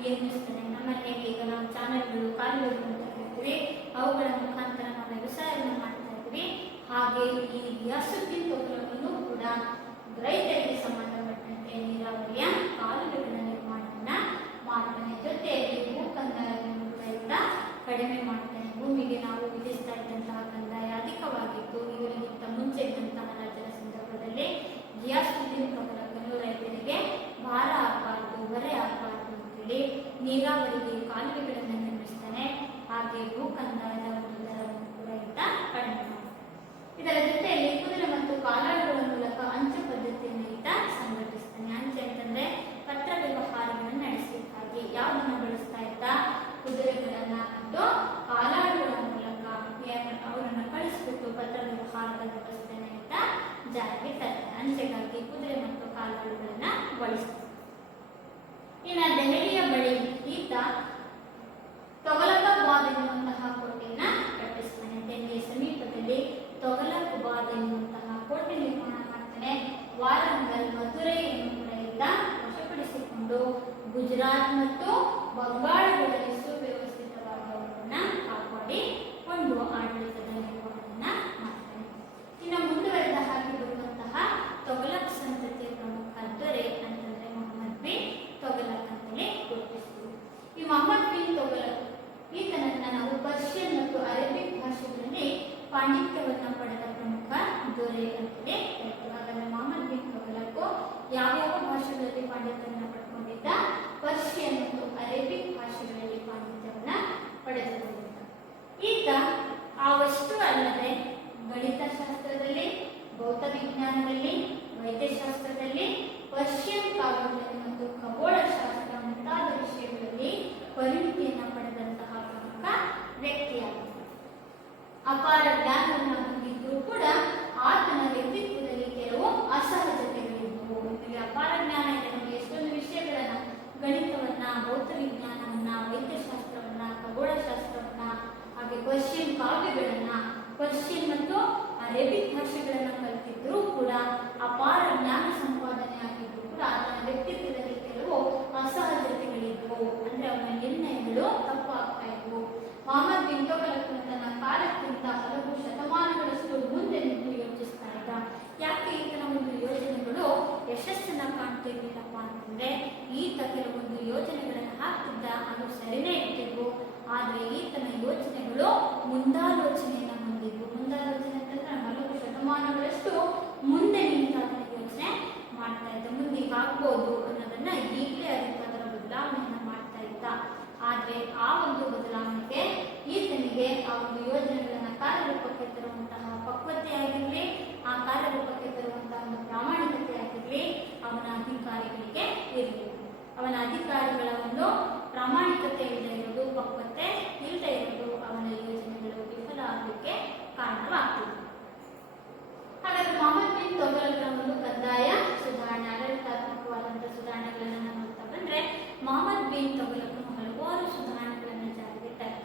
ನಿರ್ಮಿಸ್ತಾನೆ. ನಮ್ಮಲ್ಲಿ ಈಗ ನಾವು ಚಾನೆಲ್ಗಳು, ಕಾಲುವೆಗಳು ಅಂತ ಕರಿತೀವಿ, ಅವುಗಳ ಮುಖಾಂತರ ನಾವು ವ್ಯವಸಾಯವನ್ನು ಮಾಡ್ತಾ ಇದ್ವಿ. ಹಾಗೆ ಈ ಗಿಯಾಸುದ್ದೀನ್ ತೊಗಲಕನು ಕೂಡ ರೈತರಿಗೆ ಸಂಬಂಧಪಟ್ಟಂತೆ ನೀರಾವರಿಯ ಕಾಲುವೆಗಳ ನಿರ್ಮಾಣವನ್ನ ಮಾಡ್ತಾನೆ. ಜೊತೆಯಲ್ಲಿ ಭೂಕಂದಾಯವನ್ನು ಕೂಡ ಕಡಿಮೆ ಮಾಡ್ತಾನೆ. ಭೂಮಿಗೆ ನಾವು ವಿಧಿಸ್ತಾ ಇದ್ದಂತಹ ಕಂದಾಯ ಅಧಿಕವಾಗಿತ್ತು. ಇವರಿಗಿಂತ ಮುಂಚೆ ಇದ್ದಂತಹ ರಾಜ್ಯದ ಸಂದರ್ಭದಲ್ಲಿ ಗಿಯಾಸುದ್ದೀನ್ ತೊಗಲಕನು ರೈತರಿಗೆ ಭಾರ ಆಗಬಾರದು, ಹೊರೆ ಆಗಬಾರದು ಅಂತೇಳಿ ನೀರಾವರಿಗೆ ಕಾಲುವೆಗಳನ್ನು ನಿರ್ಮಿಸ್ತಾನೆ. ಹಾಗೆ ಭೂಕಂದಾಯದ ಒಂದು ದರವನ್ನು ಕೂಡ ಈತ ಕಡಿಮೆ ಮಾಡ್ತಾನೆ. ಇದರ ಜೊತೆಯಲ್ಲಿ ಕುದುರೆ ಮತ್ತು ಕಾಲಾಳುಗಳ ಮೂಲಕ ಅಂಚೆ ಪದ್ಧತಿಯನ್ನು ಈತ ಸಂಘಟಿಸ್ತಾನೆ. ಅಂಚೆ ಅಂತಂದ್ರೆ ಪತ್ರ ವ್ಯವಹಾರಗಳನ್ನು ನಡೆಸಲಿಕ್ಕಾಗಿ ಯಾವುದನ್ನು ಬಳಸ್ತಾ ಇದ್ದ? ಕುದುರೆಗಳನ್ನ ಮತ್ತು ಕಾಲಾಳುಗಳ ಮೂಲಕ ಅವರನ್ನು ಕಳಿಸ್ಬಿಟ್ಟು ಪತ್ರ ವ್ಯವಹಾರದ ವ್ಯವಸ್ಥೆಯನ್ನು ಈತ ಜಾರಿಗೆ ತರ್ತಾನೆ. ಅಂಚೆಗಾಗಿ ಕುದುರೆ ಮತ್ತು ಕಾಲಾಳುಗಳನ್ನ ಬಳಸ್ತಾನೆ. ಇನ್ನು ದೆಹಲಿಯ ಬಳಿ ಈತ ತೊಗಲಕಾಬಾದ್ ಎನ್ನುವಂತಹ ಕೋಟೆಯನ್ನ ಕಟ್ಟಿಸ್ತಾನೆ. ದೆಹಲಿಯ ಸಮೀಪದಲ್ಲಿ ತೊಗಲಕಾಬಾದ್ ಎನ್ನುವಂತಹ ಕೋಟೆ ನಿರ್ಮಾಣ ಮಾಡ್ತಾನೆ. ವಾರಂಗಲ್, ಮಥುರೆಯನ್ನು ಕೂಡ ಈತ ವಶಪಡಿಸಿಕೊಂಡು ಗುಜರಾತ್ ಮತ್ತು ಬಂಗಾಳಗಳಲ್ಲಿ ಸುವ್ಯವಸ್ಥಿತವಾದವರನ್ನ ಕಾಪಾಡಿಕೊಂಡು ಆಡಳಿತದ ನಿರ್ವಹಣೆಯನ್ನ ಮಾಡ್ತಾನೆ. ಇನ್ನು ಮುಂದುವರೆದ ಹಾಗೆ ಬರುವಂತಹ ತೊಗಲಕ್ ಸಂತತಿಯ ಪ್ರಮುಖ ದೊರೆ ಅಂತಂದ್ರೆ ಮೊಹಮ್ಮದ್ ಬಿನ್ ತೊಗಲಕ್ ಅಂತಲೇ ಗುರುತಿಸ್ತೀವಿ. ಈ ಮೊಹಮ್ಮದ್ ಬಿನ್ ತೊಗಲಕ್ ಈತನನ್ನ ನಾವು ಪರ್ಷಿಯನ್ ಮತ್ತು ಅರೇಬಿಕ್ ಭಾಷೆಗಳಲ್ಲಿ ಪಾಂಡಿತ್ಯವನ್ನ ಪಡೆದ ಪ್ರಮುಖ ದೊರೆ ಅಂತಲೇ ಹೇಳ್ತೀವಿ. ಹಾಗಾದ್ರೆ ಮೊಹಮ್ಮದ್ ಬಿನ್ ತೊಗಲಕ್ ಯಾವ್ಯಾವ ಭಾಷೆಗಳಲ್ಲಿ ಪಾಂಡಿತ್ಯವನ್ನ ಪಡ್ಕೊಂಡಿದ್ದ? ಪರ್ಷಿಯನ್ ಮತ್ತು ಅರೇಬಿಕ್ ಭಾಷೆಗಳಲ್ಲಿ ಪಾಂಡಿತ್ಯವನ್ನ ಪಡೆದುಕೊಂಡಿದ್ದ. ಈತ ಅವಷ್ಟು ಅಲ್ಲದೆ ಗಣಿತಶಾಸ್ತ್ರದಲ್ಲಿ, ಭೌತ ವಿಜ್ಞಾನದಲ್ಲಿ, ವೈದ್ಯಶಾಸ್ತ್ರದಲ್ಲಿ, ಪರ್ಷಿಯನ್ ಕಾವ್ಯಗಳಲ್ಲಿ ಮತ್ತು ಖಗೋಳಶಾಸ್ತ್ರ ಮುಂತಾದ ವಿಷಯಗಳಲ್ಲಿ ಪರಿಣಿತಿಯನ್ನು ಪಡೆದಂತಹ ಪ್ರಮುಖ ವ್ಯಕ್ತಿಯಾಗಿದ್ದ. ಅಪಾರ ಜ್ಞಾನವನ್ನು ಹೊಂದಿದ್ದರೂ ಕೂಡ ಆತನ ವ್ಯಕ್ತಿತ್ವದಲ್ಲಿ ಕೆಲವು ಅಸಹಜತೆಗಳಿದ್ದವು. ನಿಮಗೆ ಅಪಾರ ಜ್ಞಾನ ಇದೆ, ನಮಗೆ ಎಷ್ಟೊಂದು ವಿಷಯಗಳನ್ನ, ಗಣಿತವನ್ನ, ಭೌತ ವಿಜ್ಞಾನವನ್ನ, ವೈದ್ಯಶಾಸ್ತ್ರವನ್ನ, ಖಗೋಳಶಾಸ್ತ್ರವನ್ನ, ಹಾಗೆ ಪರ್ಷಿಯನ್ ಕಾವ್ಯಗಳನ್ನ, ಪರ್ಷಿಯನ್ ಮತ್ತು ಅರೇಬಿಕ್ ಭಾಷೆಗಳನ್ನ ಕಲಿತಿದ್ರೂ ಕೂಡ ಅಪಾರ ಜ್ಞಾನ ಸಂಪಾದನೆ ಆಗಿದ್ರು ಕೂಡ ಆತನ ವ್ಯಕ್ತಿತ್ವದಲ್ಲಿ ಕೆಲವು ಅಸಹಜತೆಗಳಿದ್ವು. ಅಂದ್ರೆ ಅವನ ನಿರ್ಣಯಗಳು ತಪ್ಪು ಆಗ್ತಾ ಇದ್ವು. ಮೊಹಮ್ಮದ್ ಬಿನ್ ತೊಗಲಕ್ ತನ್ನ ಕಾಲಕ್ಕಿಂತ ಹಲವು ಶತಮಾನಗಳಷ್ಟು ಮುಂದೆ ನಿಂತು ಯೋಚಿಸ್ತಾ ಇದ್ದ. ಯಾಕೆ ಈತನ ಒಂದು ಯೋಜನೆಗಳು ಯಶಸ್ಸನ್ನ ಕಾಣ್ತಿರ್ಲಿಲ್ಲಪ್ಪ ಅಂತಂದ್ರೆ, ಈತ ಕೆಲವೊಂದು ಯೋಜನೆಗಳನ್ನು ಹಾಕ್ತಿದ್ದ, ಅದು ಸರಿನೇ ಇವುಗಳು ಮುಂದಾಲೋಚನೆಯನ್ನು ಹೊಂದಿದ್ವು. ಮುಂದಾಲೋಚನೆ ಅಂತಂದ್ರೆ ಹಲವು ಶತಮಾನಗಳಷ್ಟು ಮುಂದೆ ನಿಂತು ಅದನ್ನ ಯೋಚನೆ ಮಾಡ್ತಾ ಇದ್ದ, ಮುಂದೆ ಆಗ್ಬೋದು ಅನ್ನೋದನ್ನ ಈಗಲೇ ಅದರ ಬದಲಾವಣೆಯನ್ನ ಮಾಡ್ತಾ ಇದ್ದ. ಆದ್ರೆ ಆ ಒಂದು ಬದಲಾವಣೆಗೆ ಈತನಿಗೆ ಆ ಒಂದು ಯೋಜನೆಗಳನ್ನ ಕಾರ್ಯರೂಪಕ್ಕೆ ತರುವಂತಹ ಪಕ್ವತೆ ಆಗಿರ್ಲಿ, ಆ ಕಾರ್ಯರೂಪಕ್ಕೆ ತರುವಂತಹ ಒಂದು ಪ್ರಾಮಾಣಿಕತೆ ಆಗಿರ್ಲಿ ಅವನ ಅಧಿಕಾರಿಗಳಿಗೆ ಇರಲಿಲ್ಲ. ಅವನ ಅಧಿಕಾರಿಗಳ ಒಂದು ಪ್ರಾಮಾಣಿಕತೆ ಇಲ್ಲದೆ ಇರೋದು, ಪಕ್ವತೆ ಇಲ್ಲದೆ ಇರೋದು ಅವನ ಯೋಜನೆಗಳು ವಿಫಲ ಆಗಲಿಕ್ಕೆ ಕಾರಣವಾಗ್ತದೆ. ಹಾಗಾದ್ರೆ ಮೊಹಮ್ಮದ್ ಬಿನ್ ತುಘಲಕನ ಒಂದು ಕಂದಾಯ ಸುಧಾರಣೆ, ಆಡಳಿತಾತ್ಮಕವಾದಂತಹ ಸುಧಾರಣೆಗಳನ್ನ ನೋಡ್ತಾ ಬಂದ್ರೆ ಮೊಹಮ್ಮದ್ ಬಿನ್ ತುಘಲಕನು ಹಲವಾರು ಸುಧಾರಣೆಗಳನ್ನು ಜಾರಿಗೆ ತಂದ.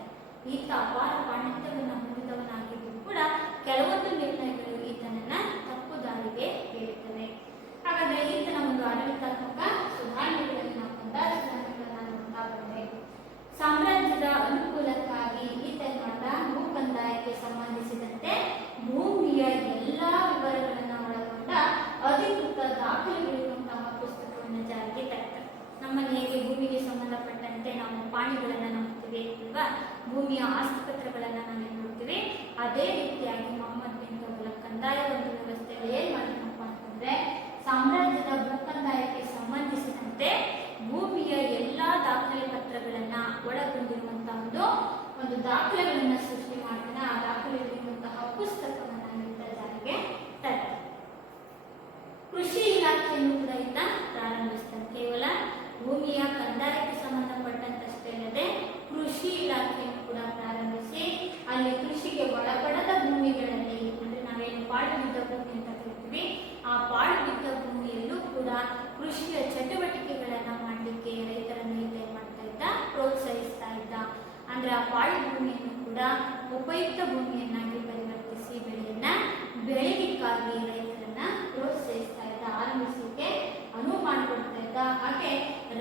ಈತ ಅಪಾರ ಪಾಂಡಿತ್ಯವನ್ನು ಹೊಂದಿದವನಾಗಿದ್ದು ಕೂಡ ಕೆಲವೊಂದು ನಿರ್ಣಯಗಳು ಈತನನ್ನ ತಪ್ಪು ದಾರಿಗೆ ಎಳೆಯುತ್ತವೆ. ಹಾಗಾದ್ರೆ ಈತನ ಒಂದು ಆಡಳಿತಾತ್ಮಕ ಸುಧಾರಣೆಗಳಲ್ಲಿ ನಾವು ಕಂದಾಯ ಸುಧಾರಣೆಗಳನ್ನ ನೋಡ್ತಾ ಬಂದ್ರೆ ಸಾಮ್ರಾಜ್ಯದ ಅನುಕೂಲಕ್ಕಾಗಿ ಈತ ಮಾಡ ಭೂ ಕಂದಾಯಕ್ಕೆ ಸಂಬಂಧಿಸಿದಂತೆ ಭೂಮಿಯ ಎಲ್ಲಾ ವಿವರಗಳನ್ನ ಒಳಗೊಂಡ ಅಧಿಕೃತ ದಾಖಲೆಗಳಿರುವಂತಹ ಪುಸ್ತಕವನ್ನು ಜಾರಿಗೆ ತರ್ತಾರೆ. ನಮ್ಮಲ್ಲಿ ಹೇಗೆ ಭೂಮಿಗೆ ಸಂಬಂಧಪಟ್ಟಂತೆ ನಾವು ಪಾಣಿಗಳನ್ನ ನೋಡ್ತೀವಿ ಅಲ್ವಾ, ಭೂಮಿಯ ಆಸ್ತಿ ಪತ್ರಗಳನ್ನ ನಾವು ನೋಡ್ತೀವಿ, ಅದೇ ರೀತಿಯಾಗಿ ಮೊಹಮ್ಮದ್ ಬಿನ್ ತುಘಲಕ್ ಕಂದಾಯ ಒಂದು ವ್ಯವಸ್ಥೆಯಲ್ಲಿ ಏನ್ ಮಾಡಿದ್ನಪ್ಪ ಅಂತಂದ್ರೆ ಸಾಮ್ರಾಜ್ಯದ ಭೂ ಕಂದಾಯಕ್ಕೆ ಸಂಬಂಧಿಸಿದಂತೆ ಭೂಮಿಯ ಎಲ್ಲಾ ದಾಖಲೆ ಪತ್ರಗಳನ್ನ ಒಳಗೊಂಡಿರುವಂತಹ ಒಂದು ದಾಖಲೆಗಳನ್ನ ಸೃಷ್ಟಿ ಮಾಡ್ತಾನೆ. ಆ ದಾಖಲೆಗಳಿರುವಂತಹ ಪುಸ್ತಕವನ್ನ ಈತ ಜಾರಿಗೆ ತರ್ತಾನೆ. ಕೃಷಿ ಇಲಾಖೆಯನ್ನು ಕೂಡ ಈತ ಪ್ರಾರಂಭಿಸ್ತಾನೆ. ಕೇವಲ ಭೂಮಿಯ ಕಂದಾಯಕ್ಕೆ ಸಂಬಂಧಪಟ್ಟಂತಷ್ಟೇ ಅಲ್ಲದೆ ಕೃಷಿ ಇಲಾಖೆಯನ್ನು ಕೂಡ ಪ್ರಾರಂಭಿಸಿ ಅಲ್ಲಿ ಕೃಷಿಗೆ ಒಳಪಡದ ಭೂಮಿಗಳಲ್ಲಿ, ಅಂದ್ರೆ ನಾವೇನು ಪಾಳು ಬಿದ್ದ ಭೂಮಿ ಅಂತ ಕರಿತೀವಿ, ಆ ಪಾಳು ಬಿದ್ದ ಭೂಮಿಯಲ್ಲೂ ಕೂಡ ಕೃಷಿಯ ಚಟುವಟಿಕೆಗಳನ್ನ ಮಾಡಲಿಕ್ಕೆ ರೈತರನ್ನು ಈತ ಏನ್ ಮಾಡ್ತಾ ಇದ್ದ, ಪ್ರೋತ್ಸಾಹಿಸ್ತಾ ಇದ್ದ. ಅಂದ್ರೆ ಆ ಪಾಳು ಭೂಮಿಯನ್ನು ಕೂಡ ಉಪಯುಕ್ತ ಭೂಮಿಯನ್ನಾಗಿ ಪರಿವರ್ತಿಸಿ ಬೆಳೆಯನ್ನ ಬೆಳೆಯಲಿಕ್ಕಾಗಿ ರೈತರನ್ನ ಪ್ರೋತ್ಸಾಹಿಸ್ತಾ ಇದ್ದ, ಆರಂಭಿಸಲಿಕ್ಕೆ ಅನುವು ಮಾಡಿಕೊಡ್ತಾ ಇದ್ದ. ಹಾಗೆ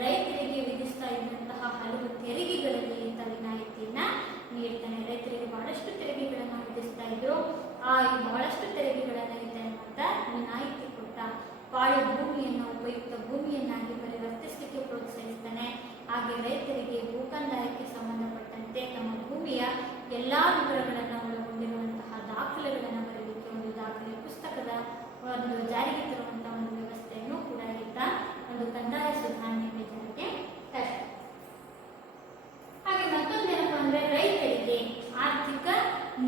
ರೈತರಿಗೆ ವಿಧಿಸ್ತಾ ಇದ್ದಂತಹ ಹಲವು ತೆರಿಗೆಗಳಲ್ಲಿ ಈತ ವಿನಾಯಿತಿಯನ್ನ ನೀಡ್ತಾನೆ. ರೈತರಿಗೆ ಬಹಳಷ್ಟು ತೆರಿಗೆಗಳನ್ನ ವಿಧಿಸ್ತಾ ಇದ್ರು. ಆ ಬಹಳಷ್ಟು ತೆರಿಗೆಗಳನ್ನ ಈತ ಏನ್ ಮಾಡ್ತಾ ವಿನಾಯಿತಿ ಕೊಟ್ಟ. ಪಾಳು ಭೂಮಿಯನ್ನು ಉಪಯುಕ್ತ ಭೂಮಿಯನ್ನಾಗಿ ಪರಿವರ್ತಿಸಲಿಕ್ಕೆ ಪ್ರೋತ್ಸಾಹಿಸ್ತಾನೆ. ಹಾಗೆ ರೈತರಿಗೆ ಭೂ ಕಂದಾಯಕ್ಕೆ ಸಂಬಂಧಪಟ್ಟಂತೆ ತಮ್ಮ ಭೂಮಿಯ ಎಲ್ಲಾ ವಿವರಗಳನ್ನು ಒಳಗೊಂಡಿರುವಂತಹ ದಾಖಲೆಗಳನ್ನು ಬರಲಿಕ್ಕೆ ಒಂದು ದಾಖಲೆ ಪುಸ್ತಕದ ಒಂದು ಜಾರಿಗೆ ತರುವಂತಹ ಒಂದು ವ್ಯವಸ್ಥೆಯನ್ನು ಕೂಡ ಈತ ಒಂದು ಕಂದಾಯ ಸುಧಾರಣೆಗೆ ಜಾರಿಗೆ ತರ್ತಾರೆ. ಹಾಗೆ ಮತ್ತೊಂದೇನಪ್ಪ ಅಂದ್ರೆ ರೈತರಿಗೆ ಆರ್ಥಿಕ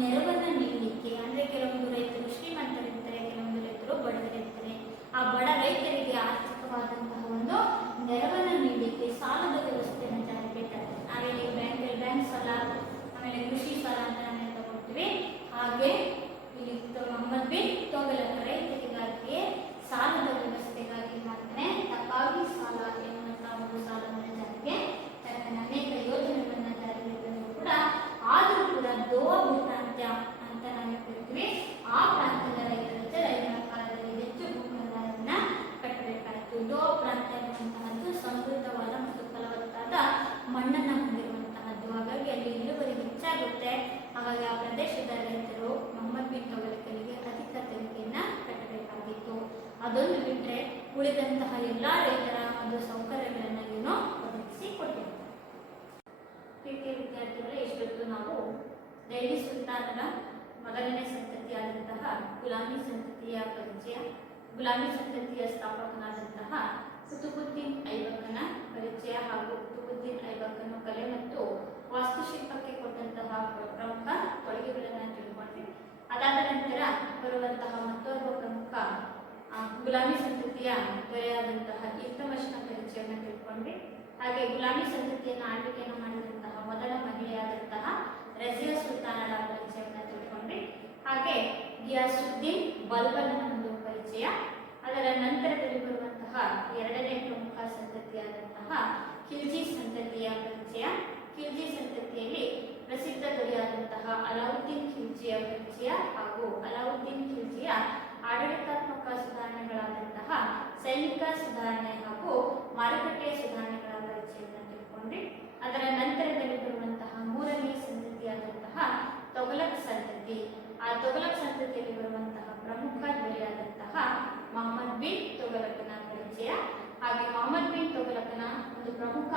ನೆರವನ್ನ ನೀಡಲಿಕ್ಕೆ, ಅಂದ್ರೆ ಕೆಲವೊಂದು ರೈತರು ಶ್ರೀಮಂತರಿರ್ತಾರೆ, ಕೆಲವೊಂದು ರೈತರು ಬಡವರಿರ್ತಾರೆ. ಆ ಬಡ ರೈತರಿಗೆ ಆರ್ಥಿಕವಾದಂತಹ ಒಂದು ನೆರವನ್ನ ನೀಡಲಿಕ್ಕೆ ಸಾಲದ ವ್ಯವಸ್ಥೆಯನ್ನು ಜಾರಿಗೆ ತರ್ತಾರೆ. ನಾವೇನು ಬ್ಯಾಂಕ್ ಸಾಲ, ಆಮೇಲೆ ಕೃಷಿ ಸಾಲ ಅಂತ ನಾವೇನು ತಗೊಳ್ತೀವಿ, ಹಾಗೆ ಇಲ್ಲಿ ಮೊಹಮ್ಮದ್ ಬಿನ್ ತುಘಲಕ್ ರೈತರಿಗಾಗಿ ಸಾಲದ ವ್ಯವಸ್ಥೆಗಾಗಿ ಮಾಡ್ತಾನೆ. ತಕಾವಿ ಸಾಲ ಎನ್ನುವಂತಹ ಒಂದು ಸಾಲವನ್ನು ಜಾರಿಗೆ ತರ್ತಾನೆ. ಅನೇಕ ಯೋಜನೆಗಳನ್ನ ಜಾರಿಗೆ ತಂದರೂ ಕೂಡ ಆದರೂ ಕೂಡ ದೋವಾ ಭೂಪ್ರಾಂತ್ಯ ಅಂತ ನಾವು ಕರಿತೀವಿ, ಆ ಪ್ರಾಂತ್ಯದ ರೈತರ ರೈತರ ಕಾಲದಲ್ಲಿ ಹೆಚ್ಚು ಭೂ ಕಂದಾಯವನ್ನ ಕಟ್ಟಬೇಕಾಯಿತು. ದೋವಾ ಪ್ರಾಂತ್ಯ ಎನ್ನುವಂತಹದ್ದು ಸಮೃದ್ಧವಾದ ಮತ್ತು ಫಲವತ್ತಾದ ಮಣ್ಣನ್ನು ಹೊಂದಿರುವಂತಹದ್ದು. ಹಾಗಾಗಿ ಅಲ್ಲಿ ಇಳುವರಿ ಹೆಚ್ಚಾಗುತ್ತೆ. ಹಾಗಾಗಿ ಆ ಪ್ರದೇಶದ ರೈತರು ಮೊಹಮ್ಮದ್ ಬಿನ್ ತುಘಲಕನಿಗೆ ಅಧಿಕ ತೆರಿಗೆಯನ್ನ ಕಟ್ಟಬೇಕಾಗಿತ್ತು. ಅದೊಂದು ಬಿಟ್ಟರೆ ಉಳಿದಂತಹ ಎಲ್ಲಾ ರೈತರ ಒಂದು ಸೌಕರ್ಯಗಳನ್ನು ಏನೋ ಒದಗಿಸಿ ಕೊಟ್ಟಿದ್ದಾರೆ. ಪ್ರೀತಿಯ ವಿದ್ಯಾರ್ಥಿಗಳೇ, ಇಷ್ಟೊತ್ತು ನಾವು ದೆಹಲಿ ಸುಲ್ತಾನರ ಮೊದಲನೇ ಸಂತತಿಯಾದಂತಹ ಗುಲಾಮಿ ಸಂತತಿಯ ಪರಿಚಯ, ಗುಲಾಮಿ ಸಂತತಿಯ ಸ್ಥಾಪಕನಾದಂತಹ ಕುತುಬುದ್ದೀನ್ ಐಬಕನ ಪರಿಚಯ ಹಾಗೂ ಕುತುಬುದ್ದೀನ್ ಐಬಕನು ಕಲೆ ಮತ್ತು ವಾಸ್ತುಶಿಲ್ಪಕ್ಕೆ ಕೊಟ್ಟಂತಹ ಪ್ರಮುಖ ಕೊಡುಗೆಗಳನ್ನು ತಿಳ್ಕೊಂಡ್ವಿ. ಅದಾದ ನಂತರ ಬರುವಂತಹ ಮತ್ತೊಬ್ಬ ಪ್ರಮುಖ ಗುಲಾಮಿ ಸಂತತಿಯ ದೊರೆಯಾದಂತಹ ಇಲ್ತಮಶ್ನ ಪರಿಚಯವನ್ನು ತಿಳ್ಕೊಂಡ್ವಿ. ಹಾಗೆ ಗುಲಾಮಿ ಸಂತತಿಯನ್ನು ಆಳ್ವಿಕೆಯನ್ನು ಮಾಡಿದಂತಹ ಮೊದಲ ಮಹಿಳೆಯಾದಂತಹ ರಜಿಯಾ ಸುಲ್ತಾನಳ ಪರಿಚಯವನ್ನು ತಿಳ್ಕೊಂಡ್ವಿ. ಹಾಗೆ ಗಿಯಾಸುದ್ದೀನ್ ಬಲ್ಬನ್ ಒಂದು ಪರಿಚಯ, ಅದರ ನಂತರದಲ್ಲಿ ಬರುವಂತಹ ಎರಡನೇ ಪ್ರಮುಖ ಸಂತತಿಯಾದಂತಹ ಖಿಲ್ಜಿ ಸಂತತಿಯ ಪರಿಚಯ. ಖಿಲ್ಜಿ ಸಂತತಿಯಲ್ಲಿ ಪ್ರಸಿದ್ಧ ದೊರೆಯಾದಂತಹ ಅಲಾವುದ್ದೀನ್ ಖಿಲ್ಜಿಯ ಪರಿಚಯ ಹಾಗೂ ಅಲಾವುದ್ದೀನ್ ಖಿಲ್ಜಿಯ ಆಡಳಿತಾತ್ಮಕ ಸುಧಾರಣೆಗಳಾದಂತಹ ಸೈನಿಕ ಸುಧಾರಣೆ ಹಾಗೂ ಮಾರುಕಟ್ಟೆಯ ಸುಧಾರಣೆಗಳ ಪರಿಚಯವನ್ನು ತಿಳ್ಕೊಂಡ್ವಿ. ಅದರ ನಂತರದಲ್ಲಿ ಬರುವಂತಹ ಮೂರನೇ ಸಂತತಿಯಾದಂತಹ ತುಘಲಕ್ ಸಂತತಿ. ಆ ತುಘಲಕ್ ಸಂತತಿಯಲ್ಲಿ ಬರುವಂತಹ ಪ್ರಮುಖ ದೊರೆಯಾದಂತಹ ಮೊಹಮ್ಮದ್ ಬಿನ್ ತುಘಲಕನ ಪರಿಚಯ. ಹಾಗೆ ಮೊಹಮ್ಮದ್ ಬಿನ್ ತುಘಲಕನ ಒಂದು ಪ್ರಮುಖ